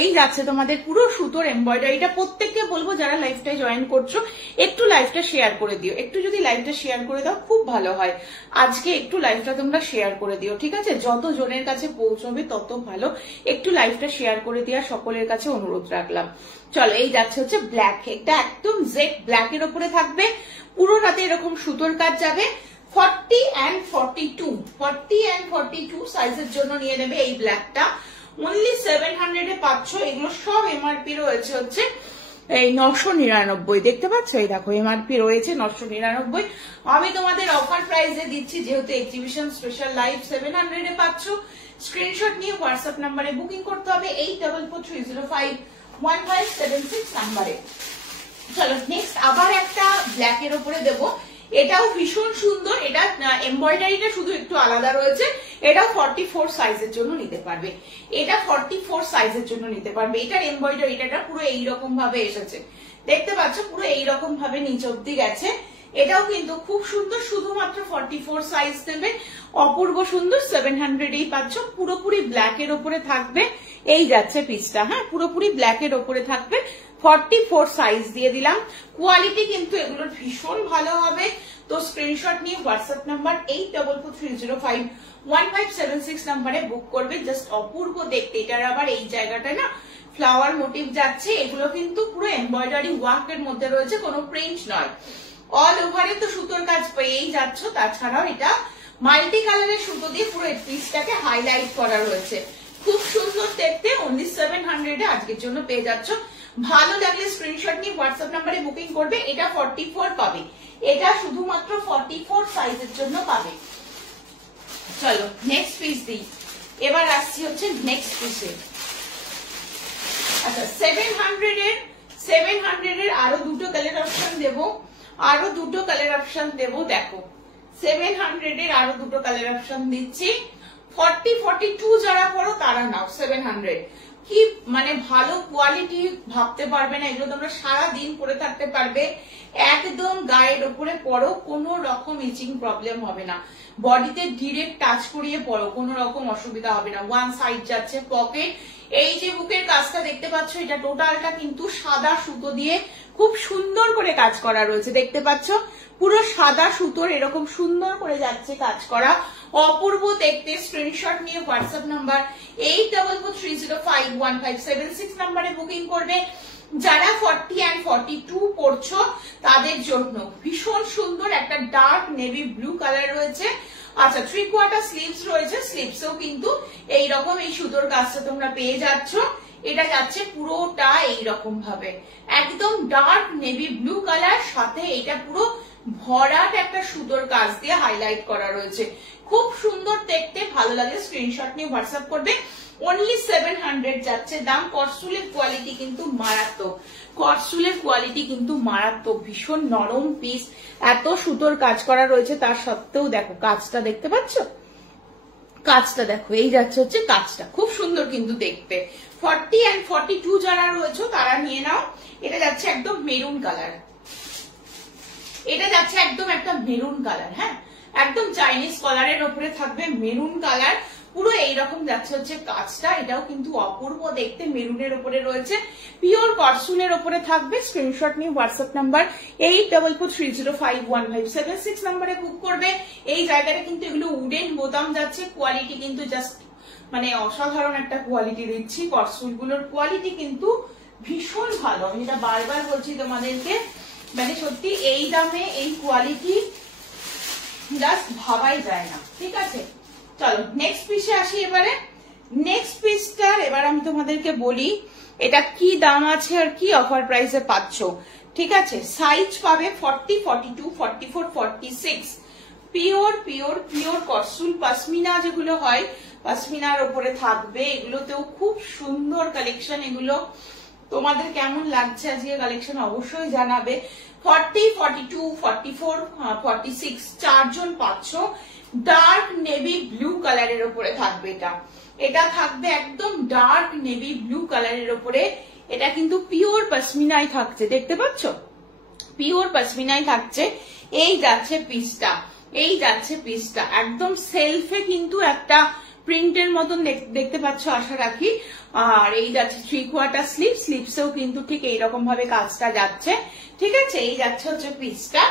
এই যাচ্ছে তোমাদের পুরো সুতোর এমব্রয়ডারিটা। প্রত্যেককে বলবো যারা লাইভটায় জয়েন করছো একটু লাইভটা শেয়ার করে দিও, একটু যদি লাইভটা শেয়ার করে দাও খুব ভালো হয়। আজকে একটু লাইভটা তোমরা শেয়ার করে দিও, ঠিক আছে। যত জনের কাছে পৌঁছবে তত ভালো, একটু লাইভটা শেয়ার করে দেওয়া সকলের কাছে অনুরোধ রাখলাম। চলো এই যাচ্ছে হচ্ছে ব্ল্যাক, এটা একদম জেড ব্ল্যাক এর উপরে থাকবে, পুরোটাতে এরকম সুতোর কাজ যাবে। 40 and 42, 40 and 42 সাইজের জন্য নিয়ে নেবে এই ব্ল্যাকটা। অনলি 700 এ পাচ্ছ। এগুলো সব এমআরপি রয়েছে হচ্ছে এই 999, দেখতে পাচ্ছ, এই দেখো এমআরপি রয়েছে 999। আমি তোমাদের অফার প্রাইসে দিচ্ছি, যেহেতু এক্সিবিশন স্পেশাল লাইভ 700 এ পাচ্ছ। স্ক্রিনশট নিয়ে হোয়াটসঅ্যাপ নাম্বারে বুকিং করতে হবে 8443051576 নাম্বারে। চলো নেক্সট আবার একটা ব্ল্যাক এর উপরে দেবো, এটাও ভীষণ সুন্দর। এটা এমব্রয়ডারিটা শুধু একটু আলাদা রয়েছে। এটাও 44 সাইজের জন্য নিতে পারবে, এটা 44 সাইজের জন্য নিতে পারবে। এটার এমব্রয়ডারিটা পুরো এইরকম ভাবে এসেছে, দেখতে পাচ্ছ পুরো এইরকম ভাবে নিচ অব্দি গেছে। এটাও কিন্তু খুব সুন্দর, শুধুমাত্র 44 সাইজ দেবে, অপূর্ব সুন্দর। 700 পাচ্ছ, পুরোপুরি ব্ল্যাক এর উপরে থাকবে। এই যাচ্ছে পিসটা, হ্যাঁ পুরোপুরি ব্ল্যাক এর উপরে থাকবে, 44 সাইজ দিয়ে দিলাম। কোয়ালিটি কিন্তু এগুলোর ভীষণ ভালো হবে। তো স্ক্রিনশট নিয়ে হোয়াটসঅ্যাপ নাম্বার 8443051576 নাম্বারে বুক করবে। জাস্ট অপূর্ব দেখতে। এটার আবার এই জায়গাটায় না ফ্লাওয়ার মোটিভ যাচ্ছে, এগুলো কিন্তু পুরো এমব্রয়ডারি ওয়ার্ক এর মধ্যে রয়েছে, কোনো প্রিন্ট নয়। অল ওভারে তো সুতোর কাজ পেয়েই যাচ্ছ, তাছাড়াও এটা মাল্টি কালারের সুতো দিয়ে পুরো পিসটাকে হাইলাইট করা রয়েছে, খুব সুন্দর দেখতে। অনলি 700 এ আজকের জন্য পেয়ে যাচ্ছ। ভালো লাগলে স্ক্রিনশট নিয়ে হোয়াটসঅ্যাপ নাম্বারে বুকিং করবে। এটা 44 পাবে, এটা শুধুমাত্র 44 সাইজের জন্য পাবে। চলো নেক্সট পিস দিই। এবার আসছি হচ্ছে নেক্সট পিসে। আচ্ছা 700 এর আরো দুটো কালার অপশন দেবো, আরো দুটো কালার অপশন দেবো। দেখো 700 এর আরো দুটো কালার অপশন দিচ্ছি। 42 যারা করো তারা নাও। 700 কি মানে ভালো কোয়ালিটি ভাবতে পারবে না, এগুলো তোমরা সারা দিন পরে থাকতে পারবে। একদম গায়ের ওপরে পরো, কোনো রকম ইচিং প্রবলেম হবে না। বডিতে ডিরেক্ট টাচ করিয়ে পরো, কোনো রকম অসুবিধা হবে না। ওয়ান সাইড যাচ্ছে পকেট। এই যে বুকের কাজটা দেখতে পাচ্ছ, এটা টোটালটা কিন্তু সাদা সুতো দিয়ে খুব সুন্দর করে কাজ করা রয়েছে, দেখতে পাচ্ছ পুরো সাদা সুতোর এরকম সুন্দর করে যাচ্ছে কাজ করা, অপূর্ব দেখতে। স্ক্রিনশট নিয়ে হোয়াটসঅ্যাপ নাম্বার 8443051576 নাম্বারে বুকিং করবে। যারা 40 and 42 পড়ছো তাদের জন্য ভীষণ সুন্দর একটা ডার্ক নেভি ব্লু কালার রয়েছে। আচ্ছা 3/4 স্লিভস রয়েছে, স্লিভসেও কিন্তু এইরকম এই সুতোর কাজটা তোমরা পেয়ে যাচ্ছ। এটা যাচ্ছে পুরোটা এইরকম ভাবে, একদম ডার্ক নেভি ব্লু কালার, সাথে এটা পুরো ভরাট একটা সুতোর কাজ দিয়ে হাইলাইট করা রয়েছে, খুব সুন্দর দেখতে। ভালো লাগে স্ক্রিনশট নিয়ে হোয়াটসঅ্যাপ করবে। অনলি 700 যাচ্ছে দাম। কটসুলের কোয়ালিটি কিন্তু মারাত্মক, কটসুলের কোয়ালিটি কিন্তু মারাত্মক, ভীষণ নরম পিস, এত সুতোর কাজ করা রয়েছে তার সত্ত্বেও দেখো কাজটা দেখতে পাচ্ছ, কাজটা দেখো, এই যাচ্ছে হচ্ছে কাজটা, খুব সুন্দর কিন্তু দেখতে। 40 and 42 যারা রয়েছে তারা নিয়ে নাও। এটা যাচ্ছে একদম মেরুন কালার, এটা যাচ্ছে একদম একটা মেরুন কালার, হ্যাঁ একদম চাইনিজ কলারের ওপরে থাকবে মেরুন কালার, পুরো এইরকম যাচ্ছে হচ্ছে কাজটা। এটাও কিন্তু অপূর্ব দেখতে, মেরুনের ওপরে রয়েছে, পিওর কটসুলের ওপরে থাকবে। স্ক্রিনশট নিয়ে হোয়াটসঅ্যাপ নাম্বার 8443051576 নাম্বারে বুক করবে। এই জায়গাটা কিন্তু এগুলো উডেন বোতাম যাচ্ছে, কোয়ালিটি কিন্তু জাস্ট মানে অসাধারণ একটা কোয়ালিটি দিচ্ছি। কটসুল গুলোর কোয়ালিটি কিন্তু ভীষণ ভালো, আমি এটা বারবার বলছি তোমাদেরকে, মানে সত্যি এই দামে এই কোয়ালিটি জাস্ট ভাবাই যায় না। ঠিক আছে চলো নেক্সট পিসে আসি। এবারে নেক্সট পিসটার এবার আমি তোমাদেরকে বলি এটা কি দাম আছে আর কি অফার প্রাইসে পাচ্ছ। ঠিক আছে সাইজ পাবে 40, 42, 44, 46, পিওর পিওর পিওর কটসুল পশমিনা যেগুলো হয় পশমিনার উপরে থাকবে। এগুলোতেও খুব সুন্দর কালেকশন, এগুলো তোমাদের কেমন লাগছে আজকে কালেকশন অবশ্যই জানাবে। 40, 42, 44, 46 চারজন পাচ্ছ। ডার্ক নেভি ব্লু কালারের উপরে থাকবে এটা, এটা থাকবে একদম ডার্ক নেভি ব্লু কালারের উপরে। এটা কিন্তু পিওর পশমিনাই থাকছে, দেখতে পাচ্ছ পিওর পশমিনাই থাকছে। এই যাচ্ছে পিসটা, এই যাচ্ছে পিসটা একদম সেলফে কিন্তু একটা প্রিন্টের মতন দেখতে পাচ্ছ আশা রাখি। আর এই যাচ্ছে 3/4 স্লিভ, স্লিভসেও কিন্তু ঠিক এইরকম ভাবে কাজটা যাচ্ছে। ঠিক আছে এই যাচ্ছে হচ্ছে পিসটা।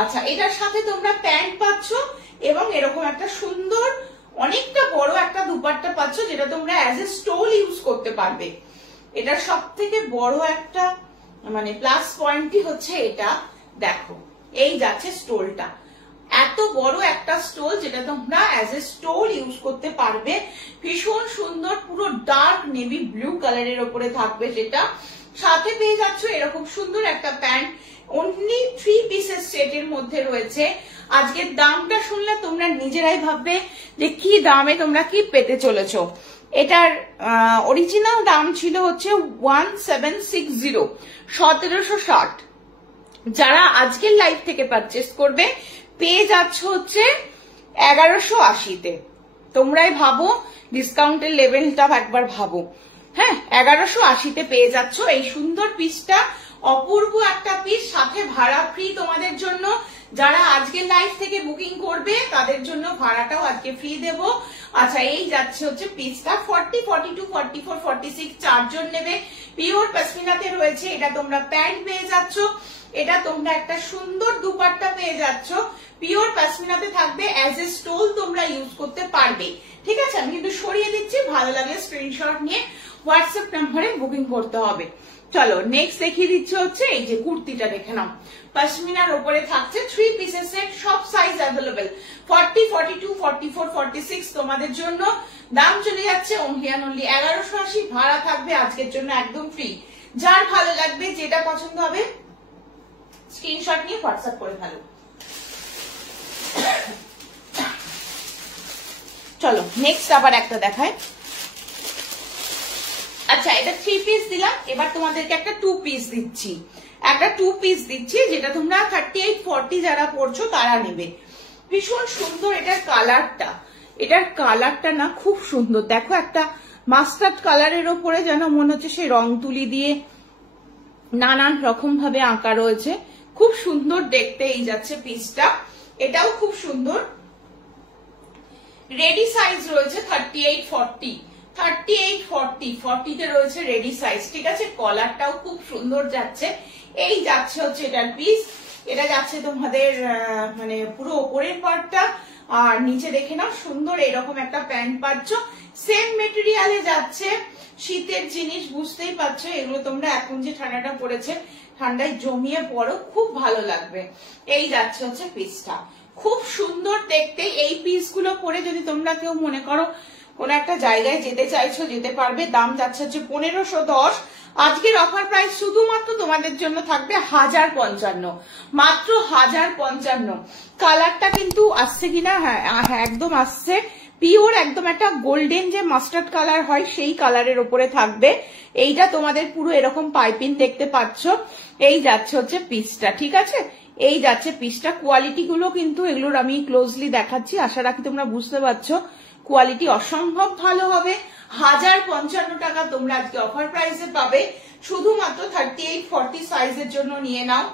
আচ্ছা এটার সাথে তোমরা প্যান্ট পাচ্ছ এবং এরকম একটা সুন্দর অনেকটা বড় একটা দুপাট্টা পাচ্ছ, যেটা তোমরা অ্যাজ এ স্টোল ইউজ করতে পারবে। এটার সব থেকে বড় একটা মানে প্লাস পয়েন্টই হচ্ছে এটা, দেখো এই যাচ্ছে স্টোলটা, এত বড় একটা স্টোল যেটা তোমরা অ্যাজ এ স্টোল ইউজ করতে পারবে। ভীষণ সুন্দর, পুরো ডার্ক নেভি ব্লু কালারের উপরে থাকবে, যেটা সাথে পেয়ে যাচ্ছ এরকম সুন্দর একটা প্যান্ট। অনলি 3 পিসের সেটের মধ্যে রয়েছে। আজকের দামটা শুনলে তোমরা নিজেরাই ভাববে যে কি দামে তোমরা কি পেতে চলেছো। এটার অরিজিনাল দাম ছিল হচ্ছে 1760, 1760। যারা আজকের লাইভ থেকে পারচেস করবে পেয়ে যাচ্ছ হচ্ছে 1180-তে। তোমরাই ভাবো ডিসকাউন্টের লেভেলটা একবার ভাবো। হ্যাঁ, 1180-তে পেয়ে যাচ্ছ এই সুন্দর পিসটা, অপূর্ব একটা পিস, সাথে ভাড়া ফ্রি তোমাদের জন্য। যারা আজকের লাইভ থেকে বুকিং করবে তাদের জন্য ভাড়াটাও আজকে ফ্রি দেব। আচ্ছা, এই যাচ্ছে হচ্ছে পিসটা 40, 42, 44, 46 চারজন নেবে। পিওর পশমিনাতে রয়েছে। এটা তোমরা প্যান্ট পেয়ে যাচ্ছ, এটা তোমরা একটা সুন্দর দুপাট্টা পেয়ে যাচ্ছ। পিওর পশমিনাতে থাকবে, অ্যাজ এ স্টোল তোমরা ইউজ করতে পারবে। ঠিক আছে, আমি কিন্তু সরিয়ে দিচ্ছি, ভালো লাগলে স্ক্রিনশট নিয়ে হোয়াটসঅ্যাপ নম্বরে বুকিং করতে হবে। চলো নেক্সট দেখিয়ে দিচ্ছি হচ্ছে এই যে কুর্তিটা, দেখে নাও। পশমিনার উপরে থাকছে 3 পিসের সেট, সব সাইজ অ্যাভেলেবেল। 40, 42, 44, 46 তোমাদের জন্য। দাম চলে যাচ্ছে অনলি 1180। ভাড়া থাকবে আজকের জন্য একদম ফ্রি। যার ভালো লাগবে, যেটা পছন্দ হবে স্ক্রিনশট নিয়ে হোয়াটসঅ্যাপ করে ফেলো। চলো নেক্সট আবার একটা দেখায়। আচ্ছা, এটা 3 পিস দিলাম, এবার তোমাদেরকে একটা 2 পিস দিচ্ছি। একটা 2 পিস দিচ্ছি যেটা তোমরা 38, 40 যারা পড়ছো তারা নেবে। ভীষণ সুন্দর এটার কালারটা। এটার কালারটা না খুব সুন্দর। দেখো, একটা মাস্টার্ড কালারের ওপরে যেন মনে হচ্ছে সেই রং তুলি দিয়ে নানান রকম ভাবে আঁকা রয়েছে। খুব সুন্দর দেখতে এই যাচ্ছে পিসটা। এটাও খুব সুন্দর। রেডি সাইজ রয়েছে 38, 40, 38, 40, 40তে রয়েছে রেডি সাইজ। ঠিক আছে, কলারটাও খুব সুন্দর যাচ্ছে। এই যাচ্ছে হচ্ছে এটার পিস। এটা যাচ্ছে তোমাদের মানে পুরো ওপরের পার্টটা, আর নিচে দেখে নাও সুন্দর এরকম একটা প্যান্ট পাচ্ছ। সেম মেটেরিয়ালে যাচ্ছে। শীতের জিনিস বুঝতেই পারছো, এগুলো তোমরা এখন যে ঠান্ডাটা পড়েছে ঠান্ডায় জমিয়ে পড়ো, খুব ভালো লাগবে। এই যাচ্ছে হচ্ছে পিসটা, খুব সুন্দর দেখতে। এই পিসগুলো পরে যদি তোমরা কেউ মনে করো কোন একটা জায়গায় যেতে চাইছো, যেতে পারবে। দাম যাচ্ছে হচ্ছে 1510। আজকের অফার প্রাইস শুধুমাত্র তোমাদের জন্য থাকবে 1055, মাত্র 1055। কালারটা কিন্তু আসছে কিনা, হ্যাঁ একদম আসছে। পিওর একদম একটা গোল্ডেন যে মাস্টার্ড কালার হয় সেই কালারের ওপরে থাকবে। এইটা তোমাদের পুরো এরকম পাইপিং দেখতে পাচ্ছ। এই যাচ্ছে হচ্ছে পিসটা। ঠিক আছে, এই যাচ্ছে পিসটা। কোয়ালিটি গুলো কিন্তু এগুলোর আমি ক্লোজলি দেখাচ্ছি, আশা রাখি তোমরা বুঝতে পারছো। কোয়ালিটি অসম্ভব ভালো হবে। 1055 টাকা তোমরা আজকে অফার প্রাইসে পাবে। শুধুমাত্র 38, 40 সাইজের জন্য নিয়ে নাও।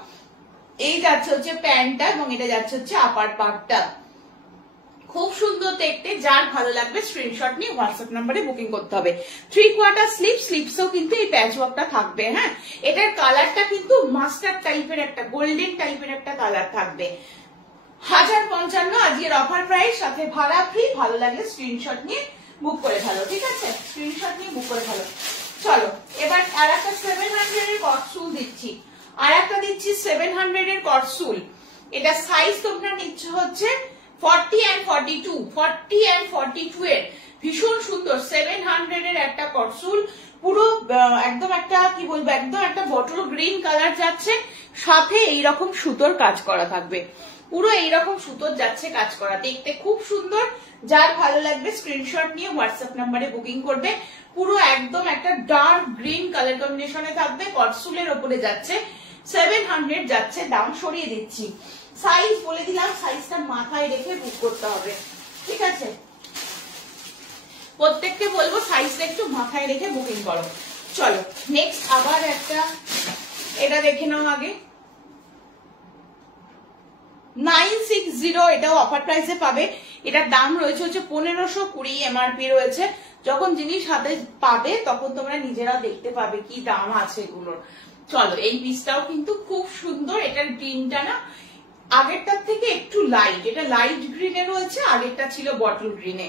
এই যাচ্ছে হচ্ছে প্যান্টটা এবং এটা যাচ্ছে হচ্ছে আপার পার্টটা। খুব সুন্দর দেখতে। যার ভালো লাগবে স্ক্রিনশট নিয়ে হোয়াটসঅ্যাপ নাম্বারে বুকিং করতে হবে। 3/4 স্লিপ, স্লিপসও কিন্তু এই প্যাচ ওয়ার্কটা থাকবে। হ্যাঁ, এটার কালারটা কিন্তু মাস্টার্ড টাইপের একটা গোল্ডেন টাইপের একটা কালার থাকবে। 1055 আজকের অফার প্রাইস, সাথে ভাড়া ফ্রি। ভালো লাগলে স্ক্রিনশট নিয়ে বুক করে ফেলো। ঠিক আছে, স্ক্রিনশট নিয়ে বুক করে ফেলো। চলো এবার আর একটা 700 এর কটসুল দিচ্ছি। আর একটা দিচ্ছি 700 এর কটসুল। এটা সাইজ তোমরা নিচ্ছ হচ্ছে 40 and 42, 40 and 42 এর। ভীষণ সুন্দর 700 এর একটা কটসুল। পুরো একদম একটা কি বলবো, একদম একটা বটল গ্রিন কালার যাচ্ছে, সাথে এইরকম সুতোর কাজ করা থাকবে। পুরো এইরকম সুতোর যাচ্ছে কাজ করা, দেখতে খুব সুন্দর। যার ভালো লাগবে স্ক্রিনশট নিয়ে হোয়াটসঅ্যাপ নাম্বারে বুকিং করবে। পুরো একদম একটা ডার্ক গ্রিন কালার কম্বিনেশনে থাকবে। কটসুলের ওপরে যাচ্ছে 700 যাচ্ছে। দাম সরিয়ে দিচ্ছি, সাইজ বলে দিলাম, সাইজটা মাথায় রেখে বুক করতে হবে। ঠিক আছে, প্রত্যেককে বলবো সাইজটা একটু মাথায় রেখে বুকিং করো। চলো নেক্সট আবার একটা, এটা দেখে নাও আগে। 960, এটাও অফার প্রাইসে পাবে। এটার দাম রয়েছে হচ্ছে 1520, এমআরপি রয়েছে। যখন জিনিস হাতে পাবে তখন তোমরা নিজেরা দেখতে পাবে কি দাম আছে এগুলোর। চলো, এই পিসটাও কিন্তু খুব সুন্দর। এটার গ্রিনটা না আগেরটার থেকে একটু লাইট, এটা লাইট গ্রিনে রয়েছে, আগেরটা ছিল বটল গ্রিনে।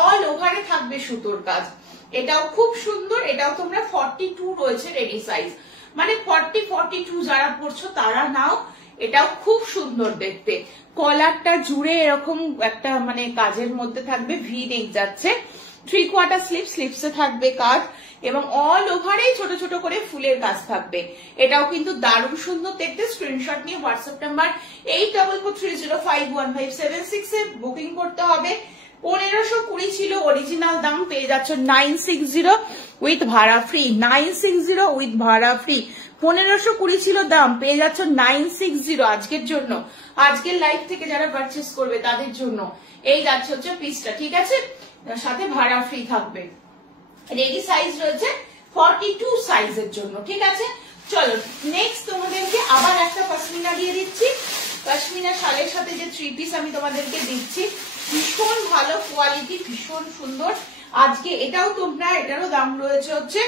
অল ওভারে থাকবে সুতোর কাজ। এটাও খুব সুন্দর। এটাও তোমরা 42 রয়েছে রেডি সাইজ, মানে 40, 42 যারা পড়ছো তারা নাও। এটাও খুব সুন্দর দেখতে। কলারটা জুড়ে এরকম একটা মানে কাজের মধ্যে থাকবে, ভি নেক যাচ্ছে। 3/4 স্লিপ, স্লিপসে থাকবে কাজ, এবং অল ওভারে ছোট ছোট করে ফুলের কাজ থাকবে। এটাও কিন্তু দারুণ সুন্দর দেখতে। স্ক্রিনশট নিয়ে হোয়াটসঅ্যাপ নাম্বার 8443051576 এ বুকিং করতে হবে। 1520 ছিল অরিজিনাল দাম, পেয়ে যাচ্ছ 960 উইথ ভাড়া ফ্রি। 960 উইথ ভাড়া ফ্রি। 1520 ছিল দাম, পেয়ে যাচ্ছ 960 আজকের জন্য, আজকের লাইভ থেকে যারা পারচেস করবে তাদের জন্য এই যাচ্ছে হচ্ছে পিসটা, ঠিক আছে, সাথে ভাড়া ফ্রি থাকবে। রেডি সাইজ রয়েছে 42 সাইজের জন্য, ঠিক আছে। চলো নেক্সট তোমাদেরকে আবার একটা পশমিনা দিয়ে দিচ্ছি। পশমিনা শালের সাথে যে 3 পিস আমি তোমাদেরকে দিচ্ছি, ভীষণ ভালো কোয়ালিটি, ভীষণ সুন্দর। আজকে এটাও তোমরা, এটারও দাম রয়েছে হচ্ছে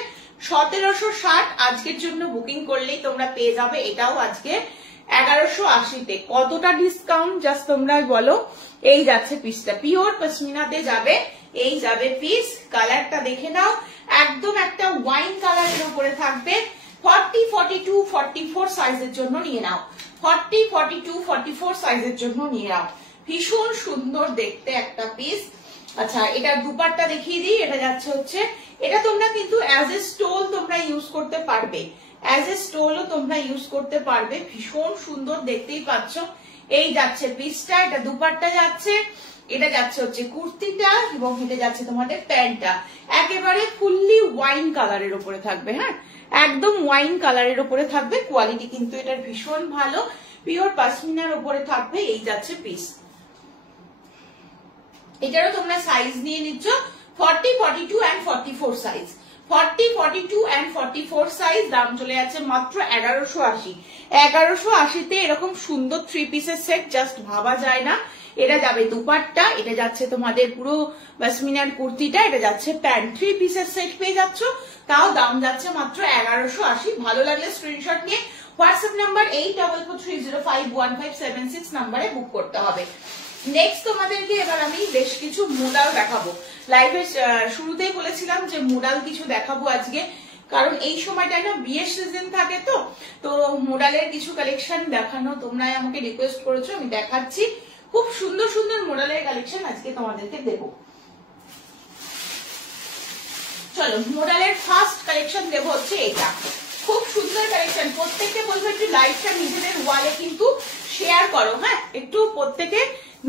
1760, আজকের জন্য বুকিং করলেই তোমরা পেয়ে যাবে এটাও আজকে 1180-তে। কতটা ডিসকাউন্ট জাস্ট তোমরা বলো। এই যাচ্ছে পিসটা, পিওর পশমিনাতে যাবে, এই যাবে পিস। কালারটা দেখে নাও, একদম একটা ওয়াইন কালারের উপরে থাকবে। 40, 42, 44 সাইজের জন্য নিয়ে নাও, 40, 42, 44 সাইজের জন্য নিয়ে নাও। ভীষণ সুন্দর দেখতে একটা পিস। আচ্ছা, এটা দুপাট্টা দেখিয়ে দিই। এটা যাচ্ছে হচ্ছে, এটা তোমরা কিন্তু অ্যাজ এ স্টোল তোমরা ইউজ করতে পারবে, অ্যাজ এ স্টোলও তোমরা ইউজ করতে পারবে। ভীষণ সুন্দর দেখতেই পাচ্ছ। এই যাচ্ছে পিসটা, এটা দুপাট্টা যাচ্ছে, এটা যাচ্ছে হচ্ছে কুর্তিটা, এবং এটা যাচ্ছে তোমাদের প্যান্টটা। একেবারে ফুললি ওয়াইন কালারের উপরে থাকবে, হ্যাঁ, একদম ওয়াইন কালারের উপরে থাকবে। কোয়ালিটি কিন্তু এটার ভীষণ ভালো, পিওর পশমিনার উপরে থাকবে। এই যাচ্ছে পিস। এটারও তোমরা সাইজ নিয়ে নিচ্ছ 40, 42 and 44 সাইজ। 40, 42 and 44 size. দাম চলে যাচ্ছে মাত্র 1180। 1180-তে এরকম সুন্দর 3 পিসের সেট জাস্ট ভাবা যায় না। এটা যাবে দুপাট্টা, এটা যাচ্ছে তোমাদের পুরো পশমিনার কুর্তিটা, এটা যাচ্ছে প্যান্ট। 3 পিসের সেট পেয়ে যাচ্ছ, তাও দাম যাচ্ছে মাত্র 1180। ভালো লাগলে স্ক্রিনশট নিয়ে হোয়াটসঅ্যাপ নাম্বার 8443051576 নাম্বারে বুক করতে হবে। নেক্সট তোমাদেরকে এবার আমি বেশ কিছু মোডাল দেখাবো। লাইভের শুরুতেই বলেছিলাম যে মোডাল কিছু দেখাবো আজকে, কারণ এই সময়টায় না বিয়ের সিজন থাকে, তো মোডালের কিছু কালেকশন দেখানো তোমরা আমাকে রিকোয়েস্ট করেছো, আমি দেখাচ্ছি। খুব সুন্দর সুন্দর মোডালের কালেকশন আজকে তোমাদেরকে দেবো। চলো মোডালের ফার্স্ট কালেকশন দেবো হচ্ছে এটা। খুব সুন্দর কালেকশন। প্রত্যেককে বলবো একটু লাইভটা নিজেদের ওয়ালে কিন্তু শেয়ার করো, হ্যাঁ, একটু প্রত্যেকে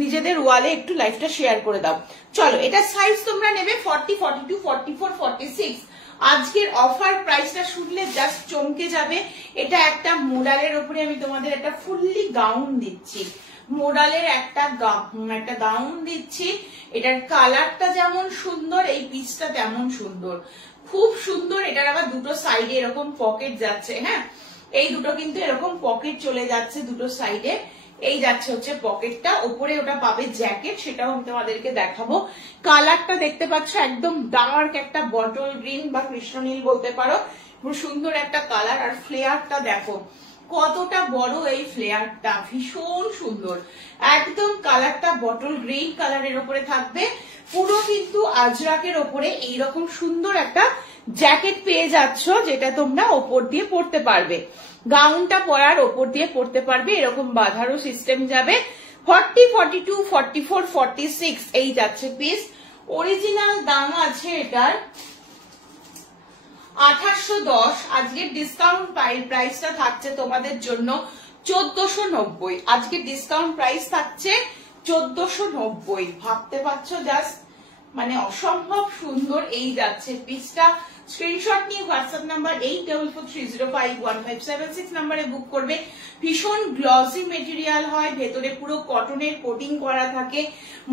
নিজেদের ওয়ালে একটু লাইভটা শেয়ার করে দাও। চলো, এটা সাইজ তোমরা নেবে 40, 42, 44, 46। আজকের অফার প্রাইসটা শুনলে জাস্ট চমকে যাবে। এটা একটা মোডালের উপরে আমি তোমাদের একটা ফুললি গাউন দিচ্ছি, মোডালের একটা গাউন দিচ্ছি। এটার কালারটা যেমন সুন্দর, এই পিসটা তেমন সুন্দর, খুব সুন্দর। এটার আবার দুটো সাইডে এরকম পকেট যাচ্ছে, হ্যাঁ, এই দুটো কিন্তু এরকম পকেট চলে যাচ্ছে দুটো সাইডে। এই যাচ্ছে হচ্ছে পকেটটা, ওপরে ওটা পাবে জ্যাকেট, সেটাও আমি তোমাদেরকে দেখাবো। কালারটা দেখতে পাচ্ছ, একদম ডার্ক একটা বটল গ্রিন বা কৃষ্ণনীল বলতে পারো, খুব সুন্দর একটা কালার। আর ফ্লেয়ারটা দেখো কতটা বড়, এই ফ্লেয়ারটা ভীষণ সুন্দর। একদম কালারটা বটল গ্রিন কালারের উপরে থাকবে, পুরো কিন্তু আজরাকের ওপরে এইরকম সুন্দর একটা জ্যাকেট পেয়ে যাচ্ছ, যেটা তোমরা ওপর দিয়ে পরতে পারবে। গাউনটা পরার ওপর দিয়ে পরতে পারবে, এরকম বাঁধারও সিস্টেম যাবে। 40, 42, 44, 46 এই যাচ্ছে পিস। অরিজিনাল দাম আছে এটার 2810। আজকের ডিসকাউন্ট প্রাইসটা থাকছে তোমাদের জন্য 1490। আজকের ডিসকাউন্ট প্রাইস থাকছে 1490। ভাবতে পারছো জাস্ট মানে অসম্ভব সুন্দর। এই যাচ্ছে পিসটা। স্ক্রিনশট নিয়ে হোয়াটসঅ্যাপ নাম্বার 8443051576 নাম্বারে বুক করবে। ভীষণ গ্লসি মেটেরিয়াল হয়, ভেতরে পুরো কটনের কোটিং করা থাকে।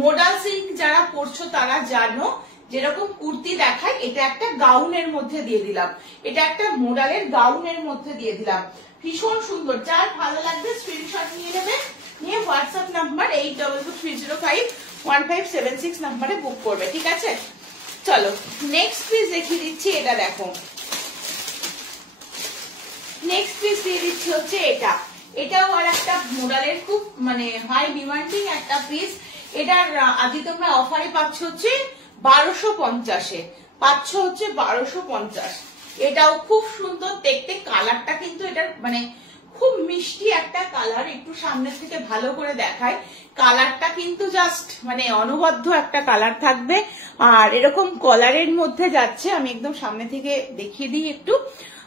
মোডাল সিল্ক যারা পরছো তারা জানো, যেরকম কুর্তি দেখায় এটা একটা গাউনের মধ্যে দিয়ে দিলাম, এটা একটা মোডালের গাউনের মধ্যে দিয়ে দিলাম। ভীষণ সুন্দর। যার ভালো লাগবে স্ক্রিনশট নিয়ে নেবে, নিয়ে হোয়াটসঅ্যাপ নাম্বার 8443051576 নাম্বারে বুক করবে, ঠিক আছে। চলো নেক্সট পিস দেখিয়ে দিচ্ছি। এটা দেখো, নেক্সট পিস দিয়ে দিচ্ছি হচ্ছে এটা। এটাও আর একটা মোডালের খুব মানে হাই ডিমান্ডিং একটা পিস। এটার আজকে তোমরা অফারে পাচ্ছ হচ্ছে 1250-এ, পাচ্ছ হচ্ছে 1250। এটাও খুব সুন্দর দেখতে। কালারটা কিন্তু এটার মানে খুব মিষ্টি একটা কালার। একটু সামনে থেকে ভালো করে দেখায়, কালারটা কিন্তু জাস্ট মানে অনবদ্য একটা কালার থাকবে। আর এরকম কলারের মধ্যে যাচ্ছে, আমি একদম সামনে থেকে দেখিয়ে দিই একটু।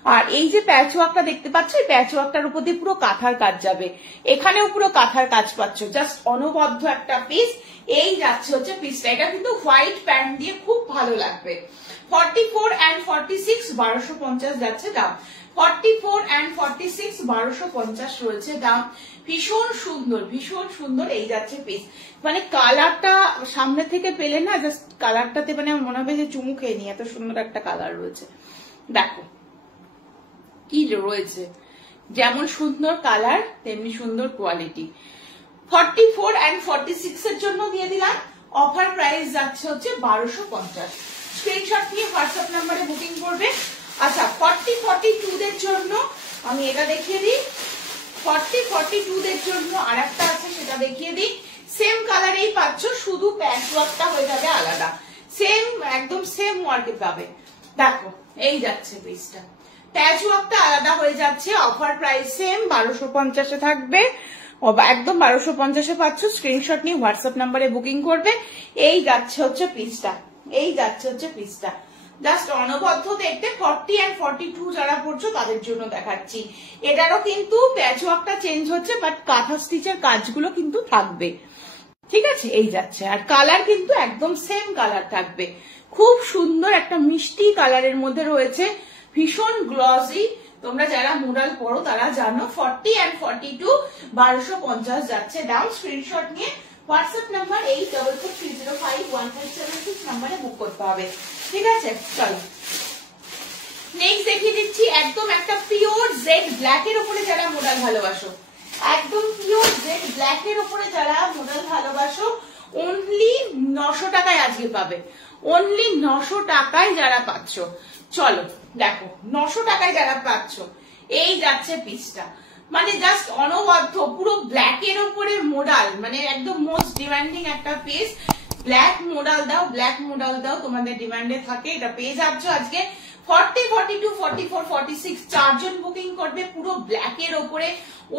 আর এই যে প্যাচ ওয়ার্কটা দেখতে পাচ্ছ, এই প্যাচ ওয়ার্কটার উপর দিয়ে পুরো কাঁথার কাজ যাবে, এখানেও পুরো কাঁথার কাজ পাচ্ছ, জাস্ট অনবদ্য একটা পিস। এই যাচ্ছে হচ্ছে পিসটা, এটা কিন্তু হোয়াইট প্যান্ট দিয়ে খুব ভালো লাগবে। 44 and 46 1250 যাচ্ছে দাম, 44 and 46 1250 রয়েছে দাম। ভীষণ সুন্দর, ভীষণ সুন্দর এই যাচ্ছে পিস। মানে কালারটা সামনে থেকে পেলে না, জাস্ট কালারটাতে মানে মনে হবে যে চুমু খেয়ে নি, এত সুন্দর একটা কালার রয়েছে। দেখো কি রয়েছে, যেমন সুন্দর কালার তেমনি সুন্দর কোয়ালিটি। 44 and 46 এর জন্য দিয়ে দিলাম, অফার প্রাইস যাচ্ছে হচ্ছে 1250। স্ক্রিনশট নিয়ে হোয়াটসঅ্যাপ নাম্বারে বুকিং করবে। আচ্ছা 40-42 দের জন্য আমি এটা দেখিয়ে দিই, 40-42 দের জন্য আর একটা আছে, সেটা দেখিয়ে দিই। সেম কালারেই পাচ্ছ, শুধু প্যাচ ওয়ার্কটা হয়ে যাবে আলাদা, সেম একদম সেম ওয়ার্কে পাবে। দেখো এই যাচ্ছে পিসটা, প্যাচ ওয়ার্কটা আলাদা হয়ে যাচ্ছে, অফার প্রাইস সেম 1250 থাকবে, একদম 1250 পাচ্ছ। স্ক্রিনশট নিয়ে হোয়াটসঅ্যাপ নাম্বারে বুকিং করবে। এই যাচ্ছে হচ্ছে পিসটা, এই যাচ্ছে হচ্ছে পিসটা, জাস্ট অনবদ্য দেখতে। 40 and 42 যারা পড়ছো তাদের জন্য দেখাচ্ছি। এটারও কিন্তু প্যাচ ওয়ার্কটা চেঞ্জ হচ্ছে, বাট কাঁথা স্টিচের কাজগুলো কিন্তু থাকবে, ঠিক আছে। এই যাচ্ছে, আর কালার কিন্তু একদম সেম কালার থাকবে, খুব সুন্দর একটা মিষ্টি কালারের মধ্যে রয়েছে, ভীষণ গ্লসি। তোমরা যারা মোডাল পড়ো তারা জানো। 40 and 42 1250 যাচ্ছে দাম। স্ক্রিনশট নিয়ে হোয়াটসঅ্যাপ নাম্বার 8443051576 নাম্বারে বুক করতে হবে, ঠিক আছে। চলো নেক্সট দেখিয়ে দিচ্ছি, একদম একটা পিওর জেড ব্ল্যাক এর উপরে যারা মোডাল ভালোবাসো, একদম পিওর জেড ব্ল্যাক এর উপরে যারা মোডাল ভালোবাসো, অনলি 900 টাকায় আজকে পাবে, অনলি 900 টাকায় যারা পাচ্ছ। চলো দেখো 900 টাকায় যারা পাচ্ছ, এই যাচ্ছে পিসটা, মানে জাস্ট অনবদ্য পুরো ব্ল্যাক এর উপরে মোডাল, মানে একদম মোস্ট ডিমান্ডিং একটা পিস। ব্ল্যাক মোডাল দাও, ব্ল্যাক মোডাল দাও, তোমাদের ডিমান্ডে থাকে, এটা পেয়ে যাচ্ছ আজকে। 40, 42, 44, 46 চারজন বুকিং করবে, পুরো ব্ল্যাক এর উপরে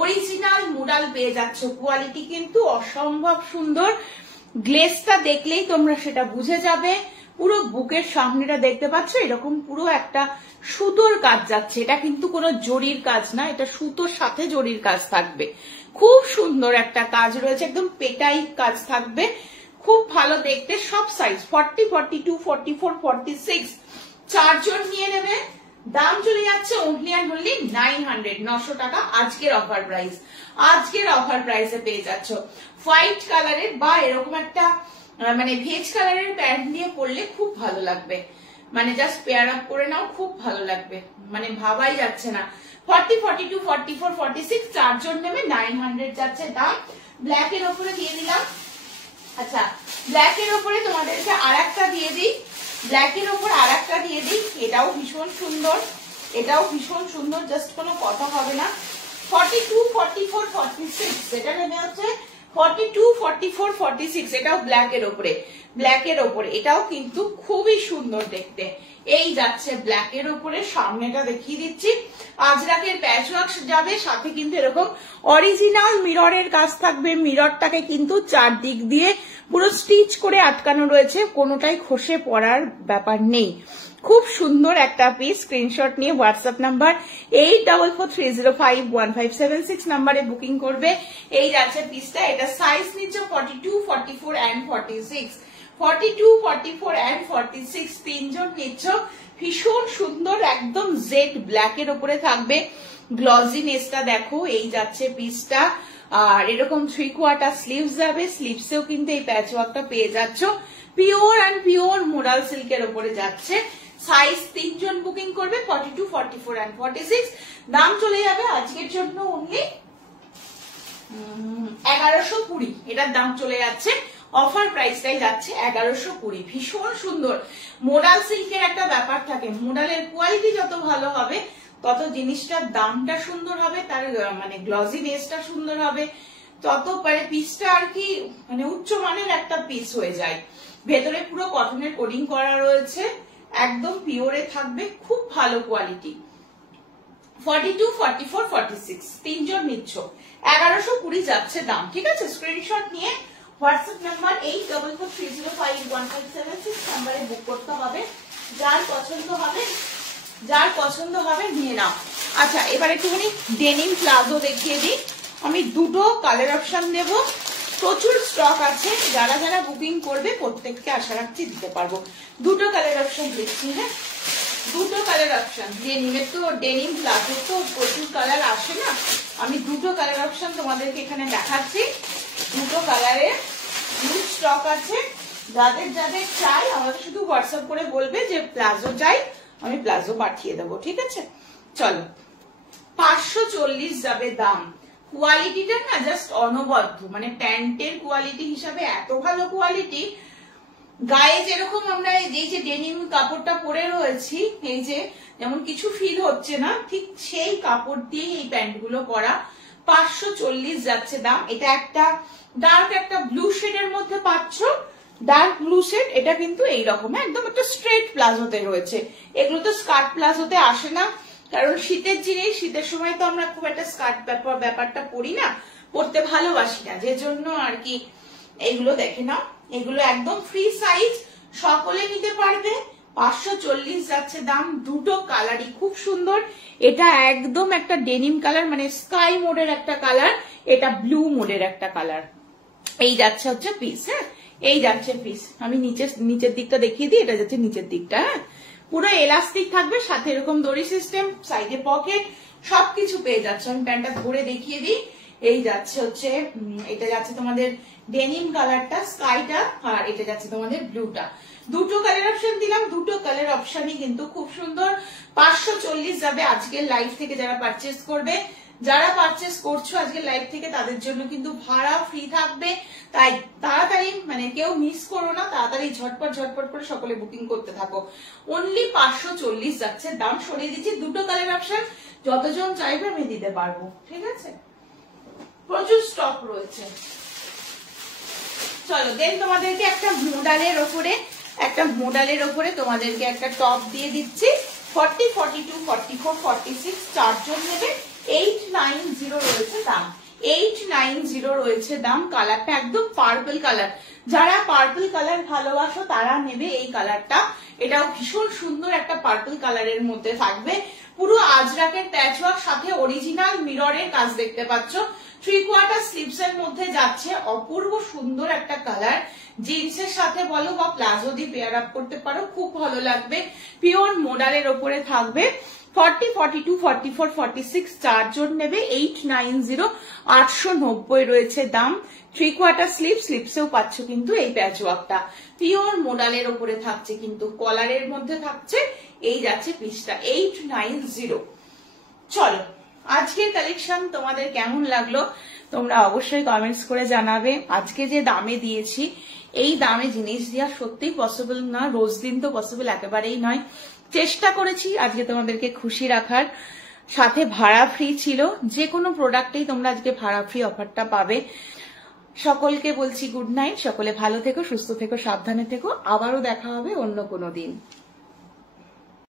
অরিজিনাল মোডাল পেয়ে যাচ্ছ। কোয়ালিটি কিন্তু অসম্ভব সুন্দর, গ্লেজটা দেখলেই তোমরা সেটা বুঝে যাবে। পুরো বুকের সামনেটা দেখতে পাচ্ছ, এরকম পুরো একটা সুতোর কাজ যাচ্ছে, এটা কিন্তু কোনো জরির কাজ না, এটা সুতোর সাথে জরির কাজ থাকবে। খুব সুন্দর একটা কাজ রয়েছে, একদম পেটাই কাজ থাকবে, খুব ভালো দেখতে। সব সাইজ 40, 42, 44, 46 চারজন নিয়ে নেবে। দাম চলে যাচ্ছে অনলি অ্যান্ড অনলি 900, 900 টাকা আজকের অফার প্রাইস, আজকের অফার প্রাইসে পেয়ে যাচ্ছ। হোয়াইট কালারের বা এরকম একটা মানে ভেজ কালারের প্যান্ট দিয়ে পরলে খুব ভালো লাগবে, মানে জাস্ট পেয়ার আপ করে নাও, খুব ভালো লাগবে, মানে ভাবাই যাচ্ছে না। 40, 42, 44, 46 চারজন নেবে, 900 যাচ্ছে দাম। ব্ল্যাক এর উপরে দিয়ে দিলাম। আচ্ছা ব্ল্যাক এর উপরে তোমাদেরকে আর একটা দিয়ে দিই, ব্ল্যাক এর উপর আর একটা দিয়ে দিই, এটাও ভীষণ সুন্দর, এটাও ভীষণ সুন্দর, জাস্ট কোনো কথা হবে না। 42, 44, 46 এটা নেমে হচ্ছে 42, 44, 46, এটাও ব্ল্যাক এর উপরে, ব্ল্যাক এর উপরে, এটাও কিন্তু খুবই সুন্দর দেখতে। এই যাচ্ছে ব্ল্যাক এর উপরে, সামনেটা দেখিয়ে দিচ্ছি, আজরাকের প্যাচ ওয়ার্ক যাবে, সাথে কিন্তু এরকম অরিজিনাল মিররের কাজ থাকবে। মিররটাকে কিন্তু চারদিক দিয়ে পুরো স্টিচ করে আটকানো রয়েছে, কোনোটাই খসে পড়ার ব্যাপার নেই। খুব সুন্দর একটা পিস। স্ক্রিনশট নিয়ে হোয়াটসঅ্যাপ নাম্বার 8443051576 নাম্বারে বুকিং করবে। এই যাচ্ছে পিসটা, এটা সাইজ নিচ্ছে 42, 44 and 46, 42, 44 and 46 তিনজন নিচ্ছ। ভীষণ সুন্দর, একদম জেড ব্ল্যাক এর উপরে থাকবে, গ্লজিনেসটা দেখো। এই যাচ্ছে পিসটা, আর এরকম 3/4 স্লিভস যাবে, স্লিভসেও কিন্তু এই প্যাচ ওয়ার্কটা পেয়ে যাচ্ছ। পিওর অ্যান্ড পিওর মোডাল সিল্কের উপরে যাচ্ছে। সাইজ তিনজন বুকিং করবে, 42, 44 and 46। দাম চলে যাবে আজকের জন্য অনলি 1120, এটার দাম চলে যাচ্ছে, অফার প্রাইসটাই যাচ্ছে 1120। ভীষণ সুন্দর মোডাল সিল্কের একটা ব্যাপার থাকে, মোডালের কোয়ালিটি যত ভালো হবে তত জিনিসটার দামটা সুন্দর হবে, তার মানে গ্লজিনেসটা সুন্দর হবে, তত পারে পিসটা আর কি মানে উচ্চ মানের একটা পিস হয়ে যায়। ভেতরে পুরো কটনের কোডিং করা রয়েছে, একদম পিওরে থাকবে, খুব ভালো কোয়ালিটি। 42, 44, 46 তিনজন নিচ্ছ, 1120 যাচ্ছে দাম, ঠিক আছে। স্ক্রিনশট নিয়ে হোয়াটসঅ্যাপ নাম্বার 8443051576 নাম্বারে বুক করতে হবে। যার পছন্দ হবে যার পছন্দ হবে নিয়ে নাও। আচ্ছা, এবার একটুখানি ডেনিম প্লাজো দেখিয়ে দিই। আমি দুটো কালার অপশন দেব, প্রচুর স্টক আছে, যারা যারা বুকিং করবে প্রত্যেককে আশা রাখছি দিতে পারবো। দুটো কালার অপশন দিচ্ছি। হ্যাঁ, দুটো কালার অপশন। ডেনিমের তো ডেনিম প্লাজোর তো প্রচুর কালার আসে না, আমি দুটো কালার অপশন তোমাদেরকে এখানে দেখাচ্ছি। দুটো কালারে হিউজ স্টক আছে, যাদের যাদের চাই আমাকে শুধু হোয়াটসঅ্যাপ করে বলবে যে প্লাজো চাই, আমি প্লাজো পাঠিয়ে দেবো, ঠিক আছে? চলো, 540 যাবে দাম। কোয়ালিটিটা না জাস্ট অনবদ্য, মানে প্যান্টের কোয়ালিটি হিসাবে এত ভালো কোয়ালিটি। গায়ে যেরকম আমরা এই যে ডেনিম কাপড়টা পরে রয়েছি, এই যে যেমন কিছু ফিল হচ্ছে না, ঠিক সেই কাপড় দিয়ে এই প্যান্ট গুলো করা। 540 যাচ্ছে দাম। এটা একটা ডার্ক একটা ব্লু শেডের মধ্যে পাচ্ছ, ডার্ক ব্লু শেড। এটা কিন্তু এইরকম একদম একটা স্ট্রেট প্লাজোতে রয়েছে। এগুলো তো স্কার্ট প্লাজোতে আসে না, কারণ শীতের জিনিস, শীতের সময় তো আমরা খুব একটা স্কার্ট ব্যাপারটা পরি না, পরতে ভালোবাসি না, যে জন্য আর কি এইগুলো দেখে নাও। এগুলো একদম ফ্রি সাইজ, সকলে নিতে পারবে। 540 যাচ্ছে দাম। দুটো কালারই খুব সুন্দর। এটা একদম একটা ডেনিম কালার, মানে স্কাই মোডের একটা কালার, এটা ব্লু মোডের একটা কালার। এই যাচ্ছে হচ্ছে পিস। হ্যাঁ, এই যাচ্ছে পিস। আমি নিচের দিকটা দেখিয়ে দিই, এটা যাচ্ছে নিচের দিকটা। হ্যাঁ, পুরো এলাস্টিক থাকবে, সাথে এরকম দড়ি সিস্টেম, সাইডে পকেট, সবকিছু পেয়ে যাচ্ছে। আমি প্যান্টটা ধরে দেখিয়ে দিই। এই যাচ্ছে হচ্ছে, এটা যাচ্ছে তোমাদের ডেনিম কালারটা, স্কাইটা, আর এটা যাচ্ছে তোমাদের ব্লুটা। দুটো কালার অপশন দিলাম, দুটো কালার অপশনই কিন্তু খুব সুন্দর। 540 যাবে আজকের লাইভ থেকে যারা পারচেস করবে। যারা পারচেস করছো আজকের লাইভ থেকে তাদের জন্য কিন্তু ভাড়া ফ্রি থাকবে, তাই তাড়াতাড়ি মানে কেউ মিস করো না, তাড়াতাড়ি ঝটপট করে সকলে বুকিং করতে থাকো। অনলি 540 যাচ্ছে দাম। সরিয়ে দিচ্ছি দুটো কালার অপশন, যতজন চাইবে আমি দিতে পারবো, ঠিক আছে? প্রচুর স্টক রয়েছে। চলো, দেন তোমাদেরকে একটা মোডালের ওপরে তোমাদেরকে একটা টপ দিয়ে দিচ্ছি। 40, 42, 44, 46 চারজন নেবে। 890 রয়েছে দাম। 890 রয়েছে দাম। কালারটা একদম পার্পল কালার, যারা পার্পল কালার ভালোবাসো তারা নেবে এই কালারটা। এটাও ভীষণ সুন্দর একটা পার্পল কালারের মধ্যে থাকবে। পুরো আজরাকের প্যাচওয়ার্ক, সাথে অরিজিনাল মিররের কাজ দেখতে পাচ্ছ। 3/4 স্লিভস এর মধ্যে যাচ্ছে, অপূর্ব সুন্দর একটা কালার। জিন্সের সাথে বলো বা প্লাজো দিয়ে পেয়ার আপ করতে পারো, খুব ভালো লাগবে। পিওর মোডালের ওপরে থাকবে। 40, 42, 44, 46 চারজন নেবে। 890, 890 রয়েছে দাম। 3/4 স্লিভসেও পাচ্ছ কিন্তু এই প্যাচওয়ার্কটা। পিওর মোডালের ওপরে থাকছে, কিন্তু কলারের মধ্যে থাকছে। এই যাচ্ছে পিসটা 890। চলো, আজকের কালেকশন তোমাদের কেমন লাগলো তোমরা অবশ্যই কমেন্টস করে জানাবে। আজকে যে দামে দিয়েছি, এই দামে জিনিস দেওয়া সত্যিই পসিবল না, রোজ দিন তো পসিবল একেবারেই নয়। চেষ্টা করেছি আজকে তোমাদেরকে খুশি রাখার, সাথে ভাড়া ফ্রি ছিল। যে কোনো প্রোডাক্টেই তোমরা আজকে ভাড়া ফ্রি অফারটা পাবে। সকলকে বলছি গুড নাইট, সকলে ভালো থেকো, সুস্থ থেকো, সাবধানে থেকো। আবারও দেখা হবে অন্য কোনো দিন।